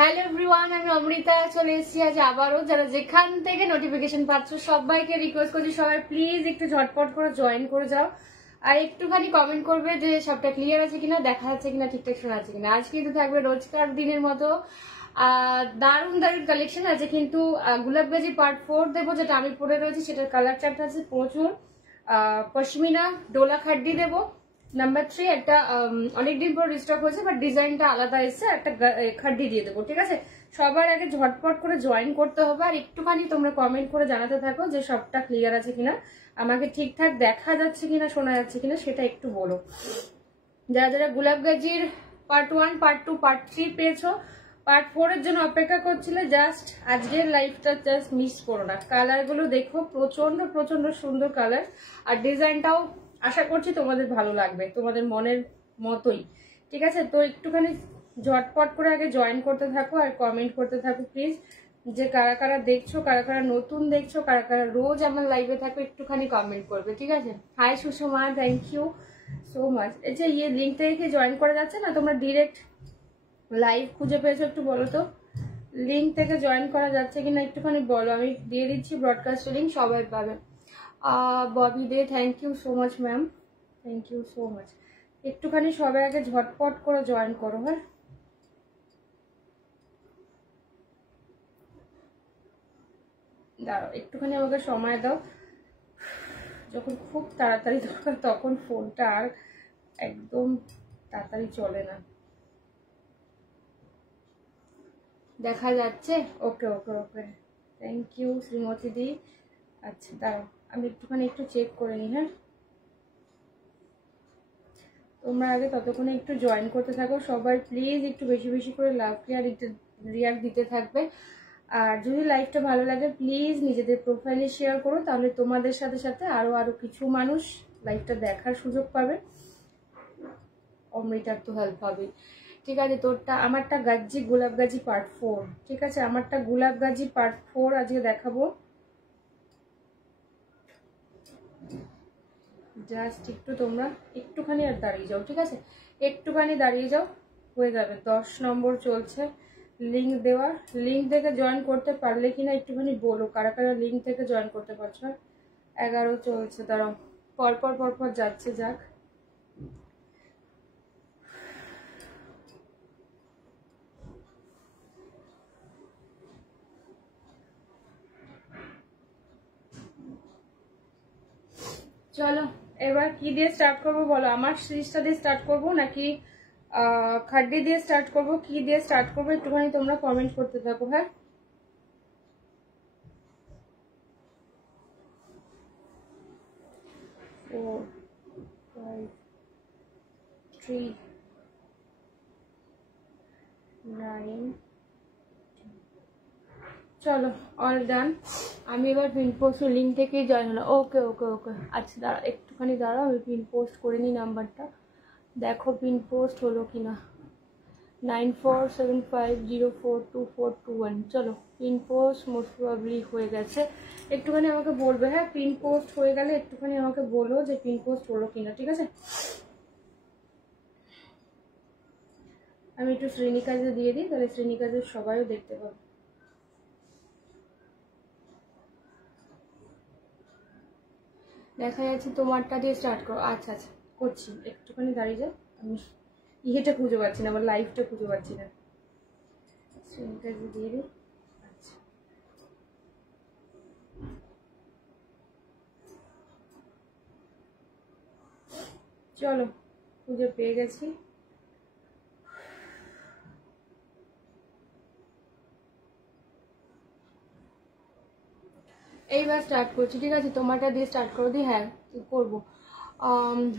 Hello everyone, আমি অমৃতা চলে এসেছি আজ আবারও। যারা যেখান থেকে নোটিফিকেশন পাচ্ছ সবাইকে রিকোয়েস্ট করছি সবাই প্লিজ একটু ঝটপট করে জয়েন করে যাও আর একটুখানি কমেন্ট করবে যে সবটা ক্লিয়ার আছে কিনা, দেখা যাচ্ছে কিনা, ঠিকঠাক শোনা যাচ্ছে কিনা। আজ কিন্তু থাকবে রোজকার দিনের মতো দারুণ দারুণ কালেকশন আছে, কিন্তু গুলাবগাজি পার্ট 4 দেবো, যেটা আমি পরে রয়েছি সেটার কালার চার্ট আছে প্রচুর। পশমিনা ডোলা খাড্ডি দেবো। নাম্বার 3 একটা অনেকদিন পর রিস্টক হয়েছে বাট ডিজাইনটা আলাদা এসছে, একটা খাড্ডি দিয়ে দেবো। ঠিক আছে, সবার আগে ঝটপট করে জয়েন করতে হবে আর একটুখানি তোমরা কমেন্ট করে জানাতে থাকো যে সবটা ক্লিয়ার আছে কিনা, আমাকে ঠিকঠাক দেখা যাচ্ছে কিনা, শোনা যাচ্ছে কিনা সেটা একটু বলো। যারা যারা গুলাবগাজির পার্ট 1, পার্ট 2, পার্ট 3 পেয়েছো, পার্ট 4 এর জন্য অপেক্ষা করছিলে, জাস্ট আজকের লাইফটা জাস্ট মিস করো না। কালার গুলো দেখো, প্রচন্ড প্রচন্ড সুন্দর কালার আর ডিজাইনটাও আশা করছি তোমাদের ভালো লাগবে, তোমাদের মনের মতোই। ঠিক আছে, তো একটুখানি ঝটপট করে আগে জয়েন করতে থাকো আর কমেন্ট করতে থাকো প্লিজ, যে কারা কারা দেখছো, কারা কারা নতুন দেখছো, কারা কারা রোজ আমার লাইভে থাকো, একটুখানি কমেন্ট করবে। ঠিক আছে, hi Sushma, thank you so much. এই যে ইয়ে লিঙ্ক থেকে জয়েন করা যাচ্ছে না, তোমরা ডিরেক্ট লাইভ খুঁজে পেয়েছো, একটু বলো তো লিঙ্ক থেকে জয়েন করা যাচ্ছে কিনা, একটুখানি বলো। আমি দিয়ে দিচ্ছি ব্রডকাস্ট লিঙ্ক, সবাই পাবে। Bobby Dey, thank you so much ma'am, thank you so much. একটুখানি সবাই আগে ঝটপট করে জয়েন করো। হ্যাঁ, দাঁড়াও একটুখানি আমাকে সময় দাও, যখন খুব তাড়াতাড়ি দরকার তখন ফোনটা আর একদম তাড়াতাড়ি চলে না। দেখা যাচ্ছে? ওকে ওকে ওকে, থ্যাংক ইউ শ্রীমতী দি। আচ্ছা দাঁড়াও আমি একটুখানি একটু চেক করে নিই। হ্যাঁ, তোমরা আগে ততক্ষণে একটু জয়েন করতে থাকো সবাই প্লিজ, একটু বেশি বেশি করে লাভ রিয়াক্ট দিতে থাকবে। আর যদি লাইভটা ভালো লাগে প্লিজ নিজেদের প্রোফাইলে শেয়ার করো, তাহলে তোমাদের সাথে সাথে আরো কিছু মানুষ লাইভটা দেখার সুযোগ পাবে, অমৃতার তো হেল্প হবে। ঠিক আছে, তোরটা আমারটা গাজি গুলাবগাজি পার্ট 4। ঠিক আছে, আমারটা গুলাবগাজি পার্ট 4 আজকে দেখাবো। জাস্ট একটু তোমরা একটুখানি আর দাঁড়িয়ে যাও। ঠিক আছে, একটুখানি দাঁড়িয়ে যাও, হয়ে যাবে। 10 নম্বর চলছে লিঙ্ক দেওয়া। লিঙ্ক থেকে জয়েন করতে পারলে কিনা একটুখানি বলো, কারা কারা লিঙ্ক থেকে জয়েন করতে পারছো। 11 চলছে, দাঁড়াও পরপর পরপর যাচ্ছে, যাক। চলো এবার কি দিয়ে স্টার্ট করবো বলো, আমার সিরিজটা দিয়ে স্টার্ট করবো নাকি খাড্ডি দিয়ে স্টার্ট করবো, কি দিয়ে স্টার্ট করবো একটুখানি তোমরা কমেন্ট করতে থাকো। হ্যাঁ, 4, 5, 3, 9। চলো অল ডান। আমি এবার পিন পোস্ট লিঙ্ক থেকেই জয়েন হলাম। ওকে ওকে ওকে, আচ্ছা দাঁড়া একটুখানি দাঁড়াও, আমি পিন পোস্ট করে নিই নাম্বারটা, দেখো পিন পোস্ট হলো কিনা। 9475042421। চলো পিন পোস্ট মোস্ট প্রবাবলি হয়ে গেছে, একটুখানি আমাকে বলবে। হ্যাঁ, পিন পোস্ট হয়ে গেলে একটুখানি আমাকে বলো যে পিন পোস্ট হলো কিনা। ঠিক আছে, আমি একটু শ্রেণিকাজে দিয়ে দিই, তাহলে শ্রেণিকাজের সবাইও দেখতে পাবো। দেখা যাচ্ছে তোমারটা দিয়ে স্টার্ট করো। আচ্ছা আচ্ছা করছি, একটুখানি দাঁড়িয়ে যাও, আমি ইয়েটা খুঁজে পাচ্ছি না, আমার লাইফটা খুঁজে পাচ্ছি না, শ্রেণিকাজে দিয়ে দিই। আচ্ছা চলো খুঁজে পেয়ে গেছি। এইবার স্টার্ট করছি। ঠিক আছে, তোমারটা দিয়ে স্টার্ট করে দিই। হ্যাঁ করবো,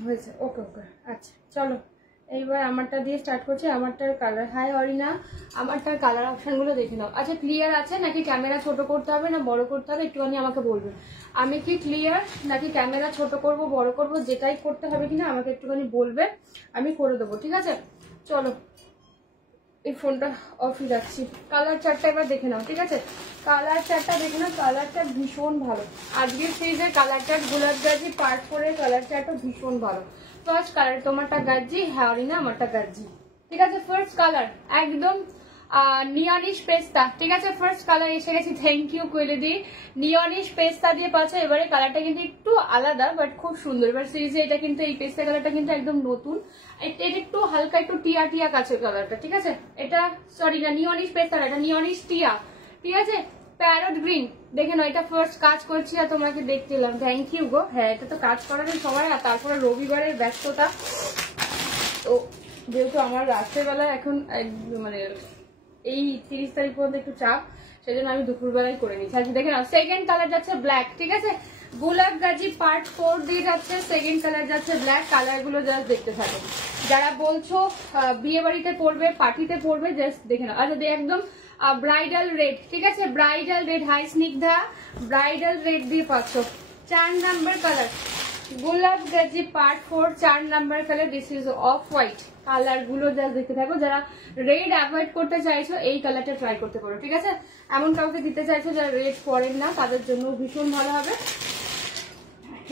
হয়েছে। ওকে ওকে, আচ্ছা চলো এইবার আমারটা দিয়ে স্টার্ট করছি। আমারটার কালার, হাই অরিনা, আমারটার কালার অপশানগুলো দেখে নাও। আচ্ছা ক্লিয়ার আছে নাকি ক্যামেরা ছোট করতে হবে না বড় করতে হবে একটুখানি আমাকে বলবে। আমি কি ক্লিয়ার নাকি ক্যামেরা ছোট করব বড় করব, যেটাই করতে হবে কিনা আমাকে একটুখানি বলবে, আমি করে দেবো। ঠিক আছে, চলো এই ফোনটা অফই রাখছি। কালার চার্টটা এবার দেখে নাও। ঠিক আছে, কালার চার্টটা দেখে নাও, কালার চার্ট ভীষণ ভালো। আজকের সিরিজের কালার চার্ট গুলাবগাজি পার্ট 4 এর কালার চার্টও ভীষণ ভালো। ফার্স্ট কালার তোমারটা গাজি, হ্যাঁ অরিনা আমারটা গাজি। ঠিক আছে, ফার্স্ট কালার একদম নিয়নিশ পেস্তা, ঠিক আছে ফার্স্ট কালার এসে গেছি, থ্যাংক ইউ কোয়েলিদি। নিয়নিশ পেস্তা দিয়ে পাচ্ছ। এবারে কালারটা কিন্তু একটু আলাদা বাট খুব সুন্দর। এবার সিরিজে এটা কিন্তু এই পেস্তা কালারটা কিন্তু একদম নতুন, এটা একটু হালকা একটু টিয়া টিয়া কাছের কালারটা, ঠিক আছে। এটা সরি না নিয়নিশ পেস্তা, এটা নিয়নিশ টিয়া, ঠিক আছে। প্যারট গ্রিন দেখে নাও, এটা ফার্স্ট কাজ করছি আর তোমাকে দেখতে এলাম, থ্যাংক ইউ গো। হ্যাঁ এটা তো কাজ করারই সময়, আর তারপরে রবিবারের ব্যস্ততা, তো যেহেতু আমার রাত্রেবেলায় এখন মানে এই 30 তারিখ পর্যন্ত একটু চাপ, সেজন্য আমি দুপুরবেলায় করে নিচ্ছি। আজকে দেখে নাও সেকেন্ড কালার যাচ্ছে ব্ল্যাক, ঠিক আছে। গোলাপ গাজি পার্ট 4 দিয়ে যাচ্ছে, সেকেন্ড কালার যাচ্ছে ব্ল্যাক। কালার গুলো জাস্ট দেখতে থাকো, যারা বলছো বিয়ে বাড়িতে পরবে পার্টিতে পরবে জাস্ট দেখে নাও। আচ্ছা একদম ব্রাইডাল রেড, ঠিক আছে bridal red, hi Snigdha bridal red দিয়ে পাচ্ছ। 4 নাম্বার কালার গোলাপ গাজি part 4 4 number colour, this is off white. Colour গুলো জাস্ট দেখতে থাকো, যারা রেড অ্যাভয়েড করতে চাইছো এই কালারটা ট্রাই করতে পারো, ঠিক আছে। এমন কাউকে দিতে চাইছো যারা রেড পরেন না, তাদের জন্য ভীষণ ভালো হবে।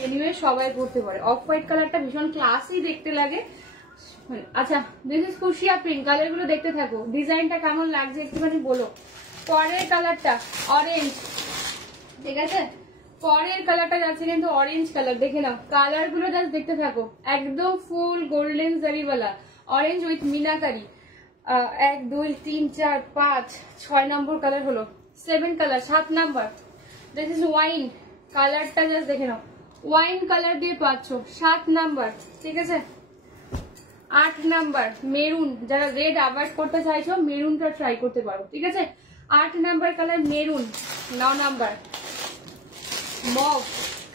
এনিওয়ে সবাই পড়তে পারে, অফ হোয়াইট কালারটা ভীষণ ক্লাসি দেখতে লাগে। আচ্ছা this is fuchsia pink, colour গুলো দেখতে থাকো, ডিজাইনটা কেমন লাগছে একটুখানি বলো। পরের কালারটা অরেঞ্জ, ঠিক আছে পরের কালারটা যাচ্ছে কিন্তু অরেঞ্জ কালার, দেখে নাও কালার গুলো জাস্ট দেখতে থাকো, একদম ফুল গোল্ডেন জারিওয়ালা orange with meenakari. 1 2 3 4 5 6 number colour হলো, 7 colour 7 number. This is wine, কালারটা জাস্ট দেখে নাও, ওয়াইন কালার দিয়ে পাচ্ছ 7 নাম্বার, ঠিক আছে। 8 নাম্বার মেরুন, যারা রেড অ্যাভয়েড করতে চাইছো মেরুনটা ট্রাই করতে পারো, ঠিক আছে। 8 নাম্বার কালার মেরুন। 9 নাম্বার মগ,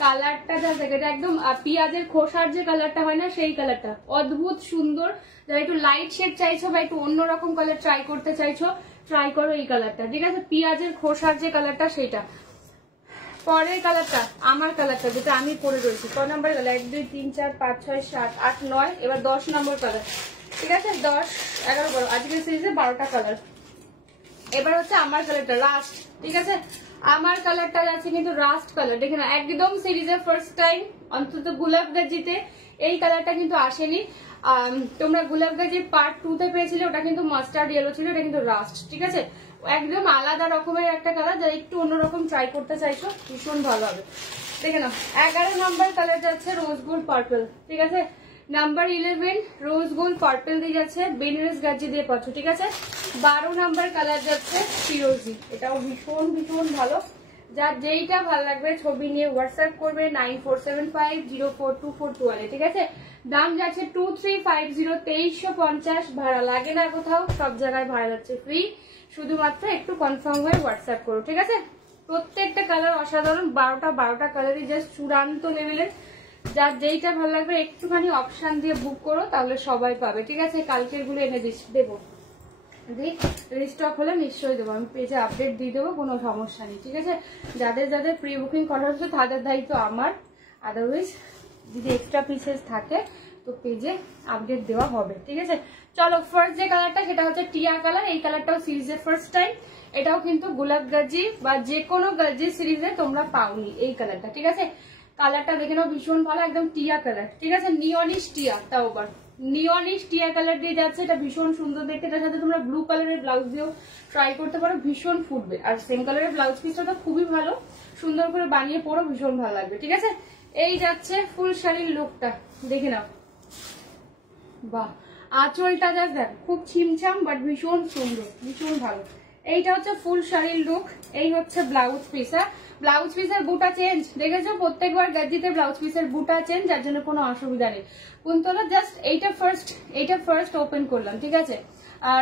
কালারটা যা দেখে এটা একদম পেঁয়াজের খোসার যে কালারটা হয় না সেই কালারটা, অদ্ভুত সুন্দর। যারা একটু লাইট শেড চাইছো বা একটু অন্যরকম কালার ট্রাই করতে চাইছো ট্রাই করো এই কালারটা, ঠিক আছে পেঁয়াজের খোসার যে কালারটা সেইটা। পরের কালারটা আমার কালারটা যেটা আমি পরে রয়েছি, ক নাম্বার কালার 1 2 3 4 5 6 7 8 9, এবার 10 নম্বর কালার, ঠিক আছে 10 11 12, আজকের সিরিজে 12টা কালার। এবার হচ্ছে আমার কালারটা রাস্ট, ঠিক আছে আমার কালারটা আছে কিন্তু রাস্ট কালার, দেখে না একদম সিরিজে ফার্স্ট টাইম, অন্তত গোলাপ গাজিতে এই কালারটা কিন্তু আসেনি। তোমরা গোলাপ গাজি পার্ট 2 তে পেয়েছিলে, ওটা কিন্তু মাস্টার্ড ইয়েলো ছিল, এটা কিন্তু রাস্ট, ঠিক আছে একদম আলাদা রকমের একটা কালার, যারা একটু অন্যরকম ট্রাই করতে চাইছো ভীষণ ভালো হবে। দেখে নাও 11 নম্বর কালার যাচ্ছে রোজ গোল্ড পার্পল, ঠিক আছে। নাম্বার 11 রোজ গোল্ড পার্পল দিয়ে যাচ্ছে, বেনারস গাজি দিয়ে পাচ্ছ, ঠিক আছে। 12 নাম্বার কালার যাচ্ছে ফিরোজি, এটাও ভীষণ ভীষণ ভালো। যার যেইটা ভালো লাগবে ছবি নিয়ে হোয়াটসঅ্যাপ করবে 9475042412, ঠিক আছে। দাম যাচ্ছে 2350, 2350, ভাড়া লাগে না কোথাও, সব জায়গায় ভাড়া যাচ্ছে ফ্রি, শুধুমাত্র একটু কনফার্ম হয়ে হোয়াটসঅ্যাপ করো, ঠিক আছে। প্রত্যেকটা কালার অসাধারণ, 12টা কালারই জাস্ট চূড়ান্ত লেভেলের। যার যেইটা ভালো লাগবে একটুখানি অপশন দিয়ে বুক করো, তাহলে সবাই পাবে, ঠিক আছে। কালকের গুলো এনে দেবো, রিস্টক হলে নিশ্চয়ই দেবো, আমি পেজে আপডেট দিয়ে দেবো, কোনো সমস্যা নেই, ঠিক আছে। যাদের যাদের প্রি বুকিং করা হচ্ছে তাদের দায়িত্ব আমার, আদারওয়াইজ যদি এক্সট্রা পিসেস থাকে তো পেজে আপডেট দেওয়া হবে, ঠিক আছে। চলো ফার্স্ট যে কালারটা সেটা হচ্ছে টিয়া কালার, এই কালারটাও সিরিজের ফার্স্ট টাইম, এটাও কিন্তু গোলাপ গাজি বা যে কোনো গাজি সিরিজে তোমরা পাওনি এই কালারটা, ঠিক আছে। কালারটা দেখে নাও ভীষণ ভালো, একদম টিয়া কালার, ঠিক আছে নিয়নিশ টিয়া, তাও আবার নিয়নিশ টিয়া কালার দিয়ে যাচ্ছে, এটা ভীষণ সুন্দর দেখতে। এটার সাথে তোমরা ব্লু কালারের ব্লাউজ দিয়েও ট্রাই করতে পারো, ভীষণ ফুটবে। আর সেম কালারের ব্লাউজ পিসটা তো খুবই ভালো, সুন্দর করে বানিয়ে পরো, ভীষণ ভালো লাগবে, ঠিক আছে। এই যাচ্ছে ফুল শাড়ির লুকটা, দেখে নাও বাহ, আঁচলটা যা দেখ খুব ছিমছাম বাট ভীষণ সুন্দর, ভীষণ ভালো। এইটা হচ্ছে ফুল শাড়ির লুক, এই হচ্ছে ব্লাউজ পিস। ব্লাউজ পিসের বুটা চেঞ্জ দেখেছো, প্রত্যেকবার গাজিতে ব্লাউজ পিসের বুটা চেঞ্জ, যার জন্য কোনো অসুবিধা নেই। কুন্তলা জাস্ট এইটা ফার্স্ট ওপেন করলাম, ঠিক আছে।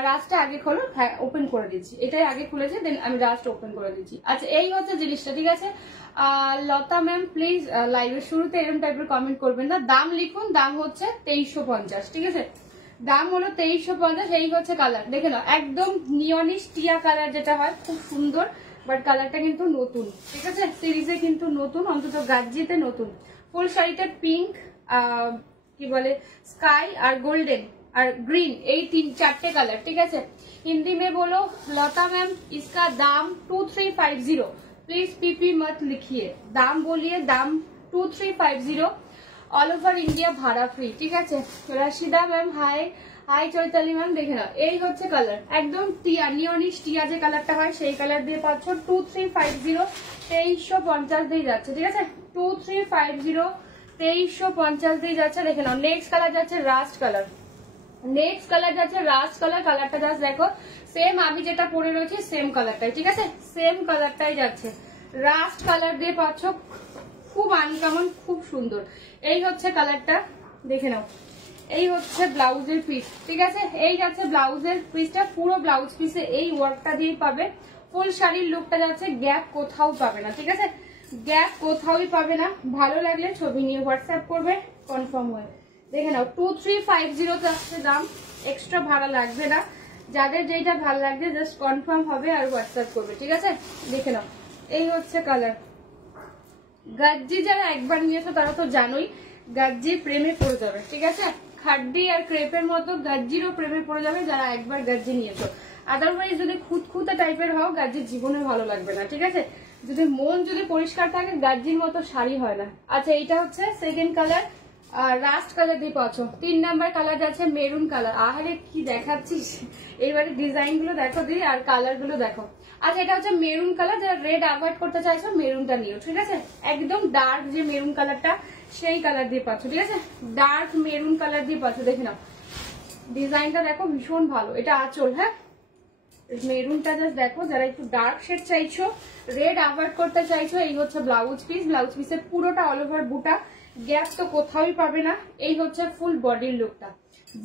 রাস্টটা আগে খোলো, হ্যাঁ ওপেন করে দিচ্ছি, এটাই আগে খুলেছে, দেন আমি রাস্ট ওপেন করে দিচ্ছি। আচ্ছা এই হচ্ছে জিনিসটা, ঠিক আছে। লতা ম্যাম প্লিজ লাইভের শুরুতে এরকম টাইপের কমেন্ট করবেন না, দাম লিখুন, দাম হচ্ছে 2350, ঠিক আছে দাম হলো 2350। এই হচ্ছে কালার, দেখে নাও একদম নিয়নিশ টিয়া কালার যেটা হয়, খুব সুন্দর, বাট কালারটা কিন্তু নতুন, ঠিক আছে সিরিজে কিন্তু নতুন, অন্তত গাজিতে নতুন। ফুল শাড়িটা পিঙ্ক, কি বলে স্কাই আর গোল্ডেন আর গ্রিন, এই 3-4টে কালার, ঠিক আছে। हिंदी में बोलो लता मैम, इसका दाम 2350, प्लीज पीपी मत लिखिए, दाम बोलिए, दाम 2350, ऑल ओवर इंडिया भाड़ा फ्री, ठीक है। Rashida ma'am hi, hi Chaitali ma'am দেখে নাও, এই হচ্ছে কালার একদম টিয়া নিয়নিশ টিয়া যে কালারটা হয় সেই কালার দিয়ে পাচ্ছ 2350 2350 দিয়ে যাচ্ছে। ঠিক আছে 2350 2350 দিয়ে যাচ্ছে। দেখে নাও নেক্সট কালার যাচ্ছে রাস্ট কালার। নেক্সট কালার যাচ্ছে রাস্ট কালার। কালারটা জাস্ট দেখো সেম আমি যেটা পরে রয়েছি সেম কালারটাই। ঠিক আছে সেম কালারটাই যাচ্ছে, রাস্ট কালার দিয়ে পাচ্ছ, খুব আনকমন খুব সুন্দর। এই হচ্ছে কালারটা দেখে নাও, এই হচ্ছে ব্লাউজের পিস। ঠিক আছে এই যাচ্ছে ব্লাউজের পিসটা, পুরো ব্লাউজ পিসে এই ওয়ার্কটা দিয়ে পাবে। ফুল শাড়ির লুকটা যাচ্ছে, গ্যাপ কোথাও পাবে না। ঠিক আছে গ্যাপ কোথাওই পাবে না। ভালো লাগলে ছবি নিয়ে হোয়াটসঅ্যাপ করবে কনফার্ম হয়ে। দেখে নাও 2350 যাচ্ছে দাম, এক্সট্রা ভাড়া লাগবে না। যাদের যেটা ভালো লাগবে জাস্ট কনফার্ম হবে আর হোয়াটসঅ্যাপ করবে। ঠিক আছে দেখে নাও এই হচ্ছে কালার। গাজ্জি যারা একবার নিয়েছো তারা তো জানোই গাজ্জির প্রেমে পড়ে যাবে। ঠিক আছে খাড্ডি আর ক্রেপের মতো গাজ্জিরও প্রেমে পড়ে যাবে যারা একবার গাজ্জি নিয়েছো। আদারওয়াইজ যদি খুঁতখুঁতে টাইপের হও গাজ্জির জীবনে ভালো লাগবে না। ঠিক আছে যদি মন যদি পরিষ্কার থাকে গাজ্জির মতো শাড়ি হয় না। আচ্ছা এইটা হচ্ছে সেকেন্ড কালার, রাস্ট কালার দিয়ে পাচ্ছ। 3 নাম্বার কালার যাচ্ছে মেরুন কালার। আহারে কি দেখাচ্ছিস, এইবারে ডিজাইন গুলো দেখো দিদি আর কালার গুলো দেখো। আচ্ছা এটা হচ্ছে মেরুন কালার, যারা রেড অ্যাভয়েড করতে চাইছো মেরুনটা নিও। ঠিক আছে একদম ডার্ক যে মেরুন কালারটা সেই কালার দিয়ে পাচ্ছ। ঠিক আছে ডার্ক মেরুন কালার দিয়ে পাচ্ছ। দেখে নাও ডিজাইনটা দেখো ভীষণ ভালো। এটা আঁচল, হ্যাঁ মেরুনটা জাস্ট দেখো। যারা একটু ডার্ক শেড চাইছো, রেড অ্যাভয়েড করতে চাইছো, এই হচ্ছে ব্লাউজ পিস। ব্লাউজ পিসের পুরোটা অল ওভার বুটা, গ্যাপ তো কোথাওই পাবে না। এই হচ্ছে ফুল বডির লুকটা,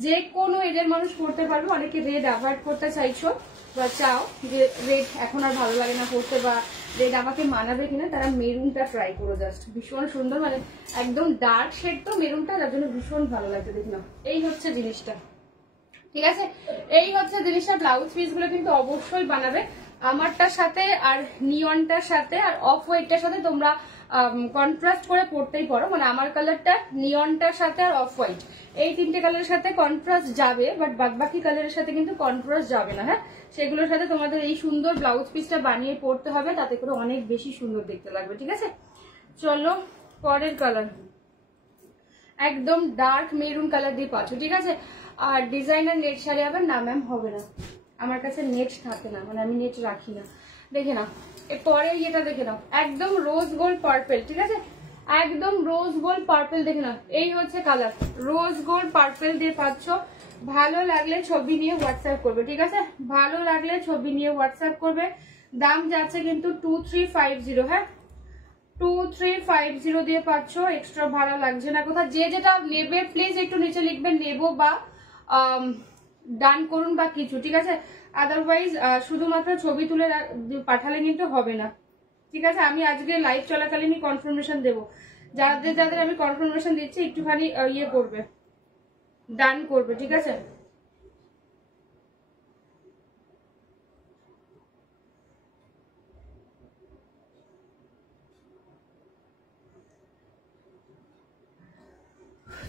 যে কোনো এজের মানুষ পড়তে পারবে। অনেকে রেড অ্যাভয়েড করতে চাইছো বা চাও যে রেড এখন আর ভালো লাগে না পড়তে বা রেড আমাকে মানাবে কিনা, তারা মেরুনটা ট্রাই করো। জাস্ট ভীষণ সুন্দর, মানে একদম ডার্ক শেড তো মেরুনটা, যার জন্য ভীষণ ভালো লাগছে। দেখি না এই হচ্ছে জিনিসটা। ঠিক আছে এই হচ্ছে জিনিসটা। ব্লাউজ পিস গুলো কিন্তু অবশ্যই বানাবে আমারটার সাথে আর নিয়নটার সাথে আর অফ হোয়াইটটার সাথে। তোমরা কন্ট্রাস্ট করে পড়তেই পারো, মানে আমার কালারটা নিয়নটার সাথে আর অফ হোয়াইট এই 3টে কালারের সাথে কন্ট্রাস্ট যাবে, বাট বাকি কালারের সাথে কিন্তু কন্ট্রাস্ট যাবে না। হ্যাঁ সেগুলোর সাথে তোমাদের এই সুন্দর ব্লাউজ পিসটা বানিয়ে পড়তে হবে, তাতে করে অনেক বেশি সুন্দর দেখতে লাগবে। ঠিক আছে চলো পরের কালার একদম ডার্ক মেরুন কালার দিয়ে পাচ্ছ। ঠিক আছে আর ডিজাইনার নেট শাড়ি আবার না ম্যাম হবে না, আমার কাছে নেট থাকে না, মানে আমি নেট রাখি না। দেখে নাও এরপরে এটা দেখে নাও একদম রোজ গোল্ড পার্পেল। ঠিক আছে একদম রোজ গোল্ড পার্পেল দেখে নাও, এই হচ্ছে কালার রোজ গোল্ড পার্পেল দিয়ে পাচ্ছ। ভালো লাগলে ছবি নিয়ে হোয়াটসঅ্যাপ করবে। ঠিক আছে ভালো লাগলে ছবি নিয়ে হোয়াটসঅ্যাপ করবে। দাম যাচ্ছে কিন্তু 2350। হ্যাঁ 2350 দিয়ে পাচ্ছ, এক্সট্রা ভাড়া লাগছে না কোথাও। যে যেটা নেবে প্লিজ একটু নিচে লিখবেন নেবো বা ডান করুন বা কিছু। ঠিক আছে আদারওয়াইজ শুধুমাত্র ছবি তুলে পাঠালে কিন্তু হবে না। ঠিক আছে আমি আজকে লাইভ চলাকালীনই কনফার্মেশন দেবো। যাদের যাদের আমি কনফার্মেশন দিচ্ছি একটুখানি ইয়ে করবে, ডান করবে। ঠিক আছে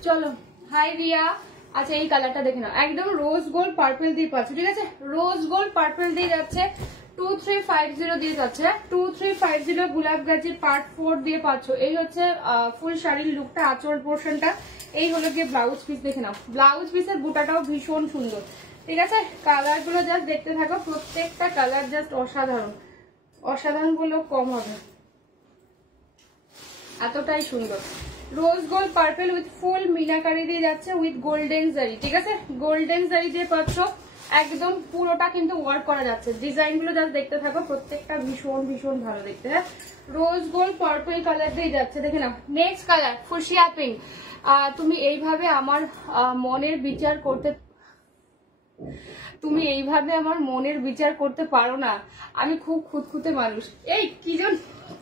চলো হাই রিয়া। আচ্ছা এই কালারটা দেখে নাও একদম রোজ গোল্ড পার্পল দিয়ে পাচ্ছ। ঠিক আছে রোজ গোল্ড পার্পল দিয়ে যাচ্ছে 2350 দিয়ে যাচ্ছে। 2350 গোলাপ গাছের পার্ট 4 দিয়ে পাচ্ছ। এই হচ্ছে ফুল শাড়ির লুকটা, আঁচল পোর্শনটা। এই হলো গিয়ে ব্লাউজ পিস। দেখে নাও ব্লাউজ পিসের বুটাটাও ভীষণ সুন্দর। ঠিক আছে কালার গুলো জাস্ট দেখতে থাকো, প্রত্যেকটা কালার জাস্ট অসাধারণ, অসাধারণ বললেও কম হবে, এতটাই সুন্দর। রোজ গোল্ড পার্পল উইথ ফুল মিনাকারি দিয়ে যাচ্ছে উইথ গোল্ডেন জারি। ঠিক আছে গোল্ডেন জারি দিয়ে পাচ্ছ, একদম পুরোটা কিন্তু ওয়ার্ক করা যাচ্ছে। ডিজাইন গুলো জাস্ট দেখতে থাকো, প্রত্যেকটা ভীষণ ভীষণ ভালো দেখতে। হ্যাঁ রোজ গোল্ড পার্পল কালার দিয়ে যাচ্ছে। দেখে নাও নেক্সট কালার ফুশিয়া পিঙ্ক। তুমি এইভাবে আমার মনের বিচার করতে, তুমি এইভাবে আমার মনের বিচার করতে পারো না। আমি খুব খুঁতখুঁতে মানুষ। এই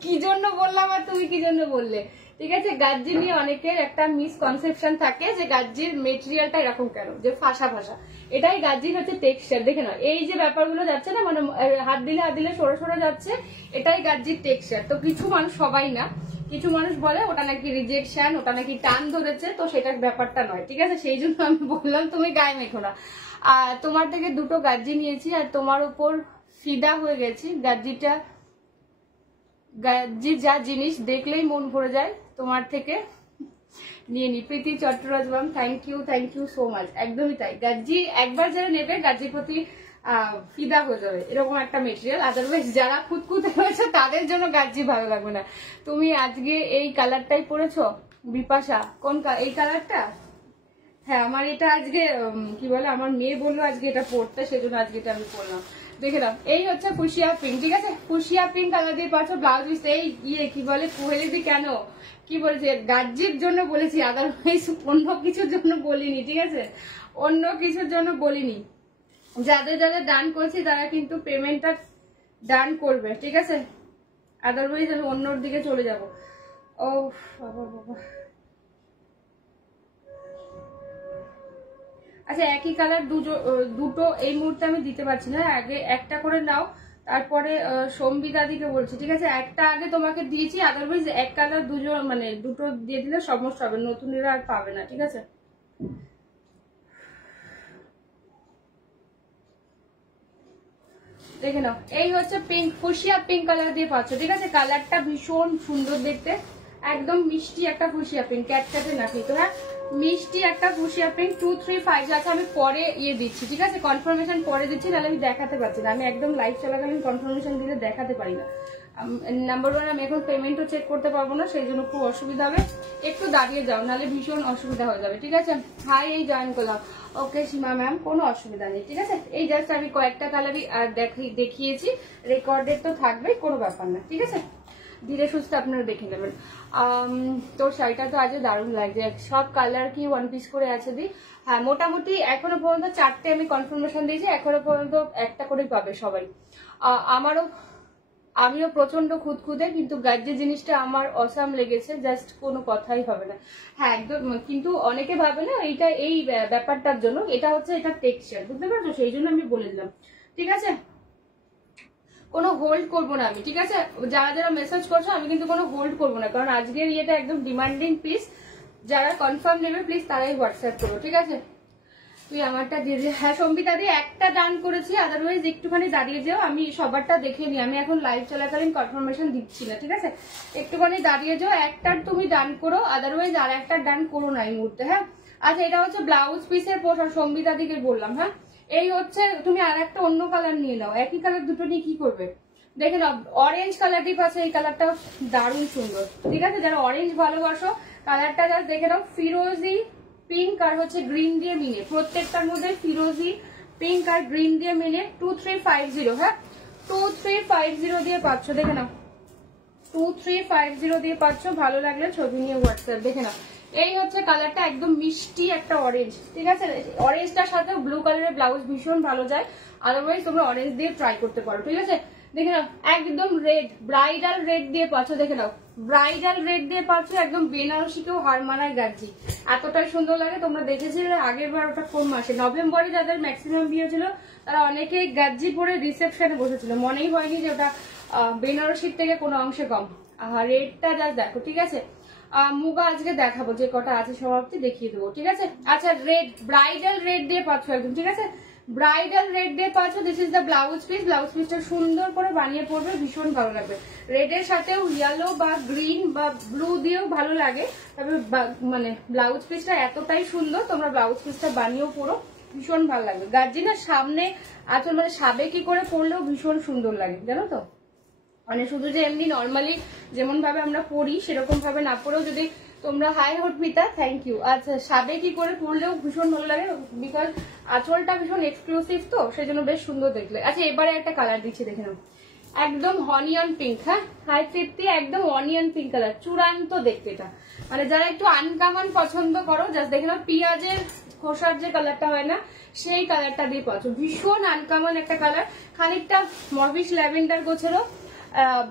কি জন্য বললাম আর তুমি কি জন্য বললে? ঠিক আছে গাজ্জি নিয়ে অনেকের একটা মিসকনসেপশন থাকে যে গাজ্জির মেটেরিয়ালটা এরকম কেন, যে ফাঁসা ফাঁসা। এটাই গাজ্জির হচ্ছে টেক্সচার। দেখে নাও এই যে ব্যাপারগুলো যাচ্ছে না, মানে হাত দিলে সরে সরে যাচ্ছে, এটাই গাজ্জির টেক্সচার। তো কিছু মানুষ, সবাই না, কিছু মানুষ বলে ওটা নাকি রিজেকশন, ওটা নাকি টান ধরেছে, তো সেটার ব্যাপারটা নয়। ঠিক আছে সেই জন্য আমি বললাম তুমি গায়ে মেখো না। আর তোমার থেকে দুটো গাজ্জি নিয়েছি আর তোমার উপর ফিদা হয়ে গেছি। গাজ্জির যা জিনিস দেখলেই মন ভরে যায় তোমার থেকে। নিয়ে নি। Preeti Chattoraj ma'am, thank you so much. একদমই তাই, গাজ্জি একবার যারা নেবে গাজ্জির প্রতি ফিদা হয়ে যাবে, এরকম একটা মেটেরিয়াল। আদারওয়াইজ যারা খুঁতখুঁতে হয়েছে তাদের জন্য গাজ্জি ভালো লাগবে না। তুমি আজকে এই কালারটাই পরেছো বিপাশা? কোন এই কালারটা? হ্যাঁ, আমার এটা আজকে কি বলে, আমার মেয়ে বললো আজকে এটা পরতে, সেজন্য আজকে এটা আমি পরলাম। দেখে নাও, এই হচ্ছে ফুসিয়া পিঙ্ক, ঠিক আছে? ফুসিয়া পিঙ্ক কালার দিয়ে পাচ্ছ ব্লাউজ পিস। এই কি বলে কোহেলিদি, কেন কি বলেছে, গাজ্জির জন্য বলেছি, আদারওয়াইজ অন্য কিছুর জন্য বলিনি, ঠিক আছে? অন্য কিছুর জন্য বলিনি। যাদের যাদের ডান করছি তারা কিন্তু পেমেন্টটা ডান করবে, ঠিক আছে? আদারওয়াইজ আমি অন্যর দিকে চলে যাব। ও বাবা বাবা, আচ্ছা একই কালার দুটো এই মুহূর্তে আমি দিতে পারছি না, আগে একটা করে নাও, তারপরে সম্বিদাদিকে বলছি, ঠিক আছে? একটা আগে তোমাকে দিয়েছি, আদারওয়াইজ এক কালার মানে দুটো দিয়ে দিলে সমস্যা হবে, নতুনেরা আর পাবে না, ঠিক আছে? দেখে নাও, এই হচ্ছে পিঙ্ক, ফুসিয়া পিঙ্ক কালার দিয়ে পাচ্ছ, ঠিক আছে? কালারটা ভীষণ সুন্দর দেখতে, একদম মিষ্টি একটা ফুসিয়া পিঙ্ক, ক্যাটক্যাটে না কিন্তু, হ্যাঁ মিষ্টি একটা ফুসিয়া পিঙ্ক। 235 আছে, আমি পরে দিচ্ছি, ঠিক আছে? কনফার্মেশন পরে দিচ্ছি, তাহলে আমি দেখাতে পারছি না। আমি একদম লাইভ চলাকালীন কনফার্মেশন দিলে দেখাতে পারি না। নাম্বার 1, আমি এখন পেমেন্টও চেক করতে পারবো না, সেই জন্য খুব অসুবিধা হবে। একটু দাঁড়িয়ে যাও, নাহলে ভীষণ অসুবিধা হয়ে যাবে, ঠিক আছে? হাই, এই জয়েন করলাম। ওকে সীমা ম্যাম, কোনো অসুবিধা নেই, ঠিক আছে? এই জাস্ট আমি কয়েকটা কালারই দেখিয়েছি, রেকর্ডেড তো থাকবেই, কোনো ব্যাপার না, ঠিক আছে? ধীরে সুস্থে আপনারা দেখে নেবেন। তোর শাড়িটা তো আজ দারুণ লাগছে, সব কালার কি ওয়ান পিস করে আছে দি? হ্যাঁ, মোটামুটি এখনো পর্যন্ত 4টে আমি কনফার্মেশন দিয়েছি, এখনো পর্যন্ত একটা করেই পাবে সবাই। আমিও প্রচন্ড খুঁতখুঁতে, কিন্তু গাজ্জি জিনিসটা আমার অসাম লেগেছে, জাস্ট কোনো কথাই হবে না। হ্যাঁ একদম, কিন্তু অনেকে ভাবে না এইটা এই ব্যাপারটার জন্য, এটা হচ্ছে এটা টেক্সচার, বুঝতে পারছো? সেই জন্য আমি বলে দিলাম, ঠিক আছে? কোনো হোল্ড করবো না আমি, ঠিক আছে? যারা যারা মেসেজ করছো আমি কিন্তু কোনো হোল্ড করবো না, কারণ আজকের ইয়েটা একদম ডিমান্ডিং পিস। যারা কনফার্ম নেবে প্লিজ তারাই হোয়াটসঅ্যাপ করো, ঠিক আছে? তুই আমারটা দিয়ে দে। হ্যাঁ সম্বিতা দি, একটা ডান করেছি, আদারওয়াইজ একটুখানি দাঁড়িয়ে যাও, আমি সবারটা দেখে নিই, আমি এখন লাইভ চলাকালীন কনফার্মেশন দিচ্ছি না, ঠিক আছে? একটুখানি দাঁড়িয়ে যাও, একটার তুমি ডান করো, আদারওয়াইজ আর একটা ডান করো না এই মুহূর্তে, হ্যাঁ? আচ্ছা, এটা হচ্ছে ব্লাউজ পিসের পোশাক, সম্বিতা দিকে বললাম, হ্যাঁ? এই হচ্ছে, তুমি আর একটা অন্য কালার নিয়ে নাও, একই কালার দুটো নিয়ে কি করবে? দেখে নাও, অরেঞ্জ কালার ডিপ আছে, এই কালারটাও দারুণ সুন্দর, ঠিক আছে? যারা অরেঞ্জ ভালোবাসো কালারটা জাস্ট দেখে নাও, ফিরোজি পিঙ্ক আর হচ্ছে গ্রিন দিয়ে মিলে, প্রত্যেকটার মধ্যে ফিরোজি পিঙ্ক আর গ্রিন দিয়ে মিলে 2350, হ্যাঁ 2350 দিয়ে পাচ্ছ, দেখে নাও 2350 দিয়ে পাচ্ছ। ভালো লাগলে ছবি নিয়ে হোয়াটসঅ্যাপ দেখে নাও। এই হচ্ছে কালারটা, একদম মিষ্টি একটা অরেঞ্জ, ঠিক আছে? অরেঞ্জটার সাথে ব্লু কালারের ব্লাউজ ভীষণ ভালো যায়, আদারওয়াইজ তোমরা অরেঞ্জ দিয়ে ট্রাই করতে পারো, ঠিক আছে? দেখে নাও, একদম রেড, ব্রাইডাল রেড দিয়ে পাচ্ছ, দেখে নাও ব্রাইডাল রেড দিয়ে পাচ্ছ, একদম বেনারসিকেও হার মানায় গাজ্জি, এতটাই সুন্দর লাগে। তোমরা দেখেছিলে আগের বার, ওটা কোন মাসে, নভেম্বরে যাদের ম্যাক্সিমাম বিয়ে ছিল তারা অনেকেই গাজ্জি পরে রিসেপশনে বসেছিল, মনেই হয়নি যে ওটা বেনারসির থেকে কোনো অংশে কম। রেডটা যা দেখো, ঠিক আছে? মুগা আজকে দেখাবো, যে কটা আছে সমাপ্তি দেখিয়ে দেবো, ঠিক আছে? আচ্ছা, রেড, ব্রাইডাল রেড দিয়ে পাচ্ছ একদম, ঠিক আছে? ব্রাইডাল রেড দিয়ে পাচ্ছ, this is the blouse piece. Blouse পিসটা সুন্দর করে বানিয়ে পড়বে, ভীষণ ভালো লাগবে। রেডের সাথেও ইয়েলো বা গ্রিন বা ব্লু দিয়েও ভালো লাগে, তবে মানে ব্লাউজ পিসটা এতটাই সুন্দর, তোমরা ব্লাউজ পিসটা বানিয়েও পড়ো, ভীষণ ভালো লাগবে। গাজ্জি না সামনে আঁচল মানে সাবেকি করে পরলেও ভীষণ সুন্দর লাগে, জানো তো? মানে শুধু যে এমনি নর্মালি যেমন ভাবে আমরা পড়ি সেরকম ভাবে না পড়েও যদি তোমরা, হাই হটমিতা, থ্যাংক ইউ। আচ্ছা, সাবেকি করে পড়লেও ভীষণ ভালো লাগে, বিকজ আঁচলটা ভীষণ এক্সক্লুসিভ তো, সেই জন্য বেশ সুন্দর দেখলে। আচ্ছা, এবারে একটা কালার দিচ্ছি, দেখে নাও, একদম অনিয়ন পিঙ্ক। হ্যাঁ, হাই তৃপ্তি, একদম অনিয়ন পিঙ্ক কালার, চূড়ান্ত দেখতে এটা। মানে যারা একটু আনকমন পছন্দ করো, জাস্ট দেখে নাও, পেঁয়াজের খোসার যে কালারটা হয় না, সেই কালারটা দিয়ে পাচ্ছ, ভীষণ আনকমন একটা কালার, খানিকটা মভিশ ল্যাভেন্ডার গোছেরও,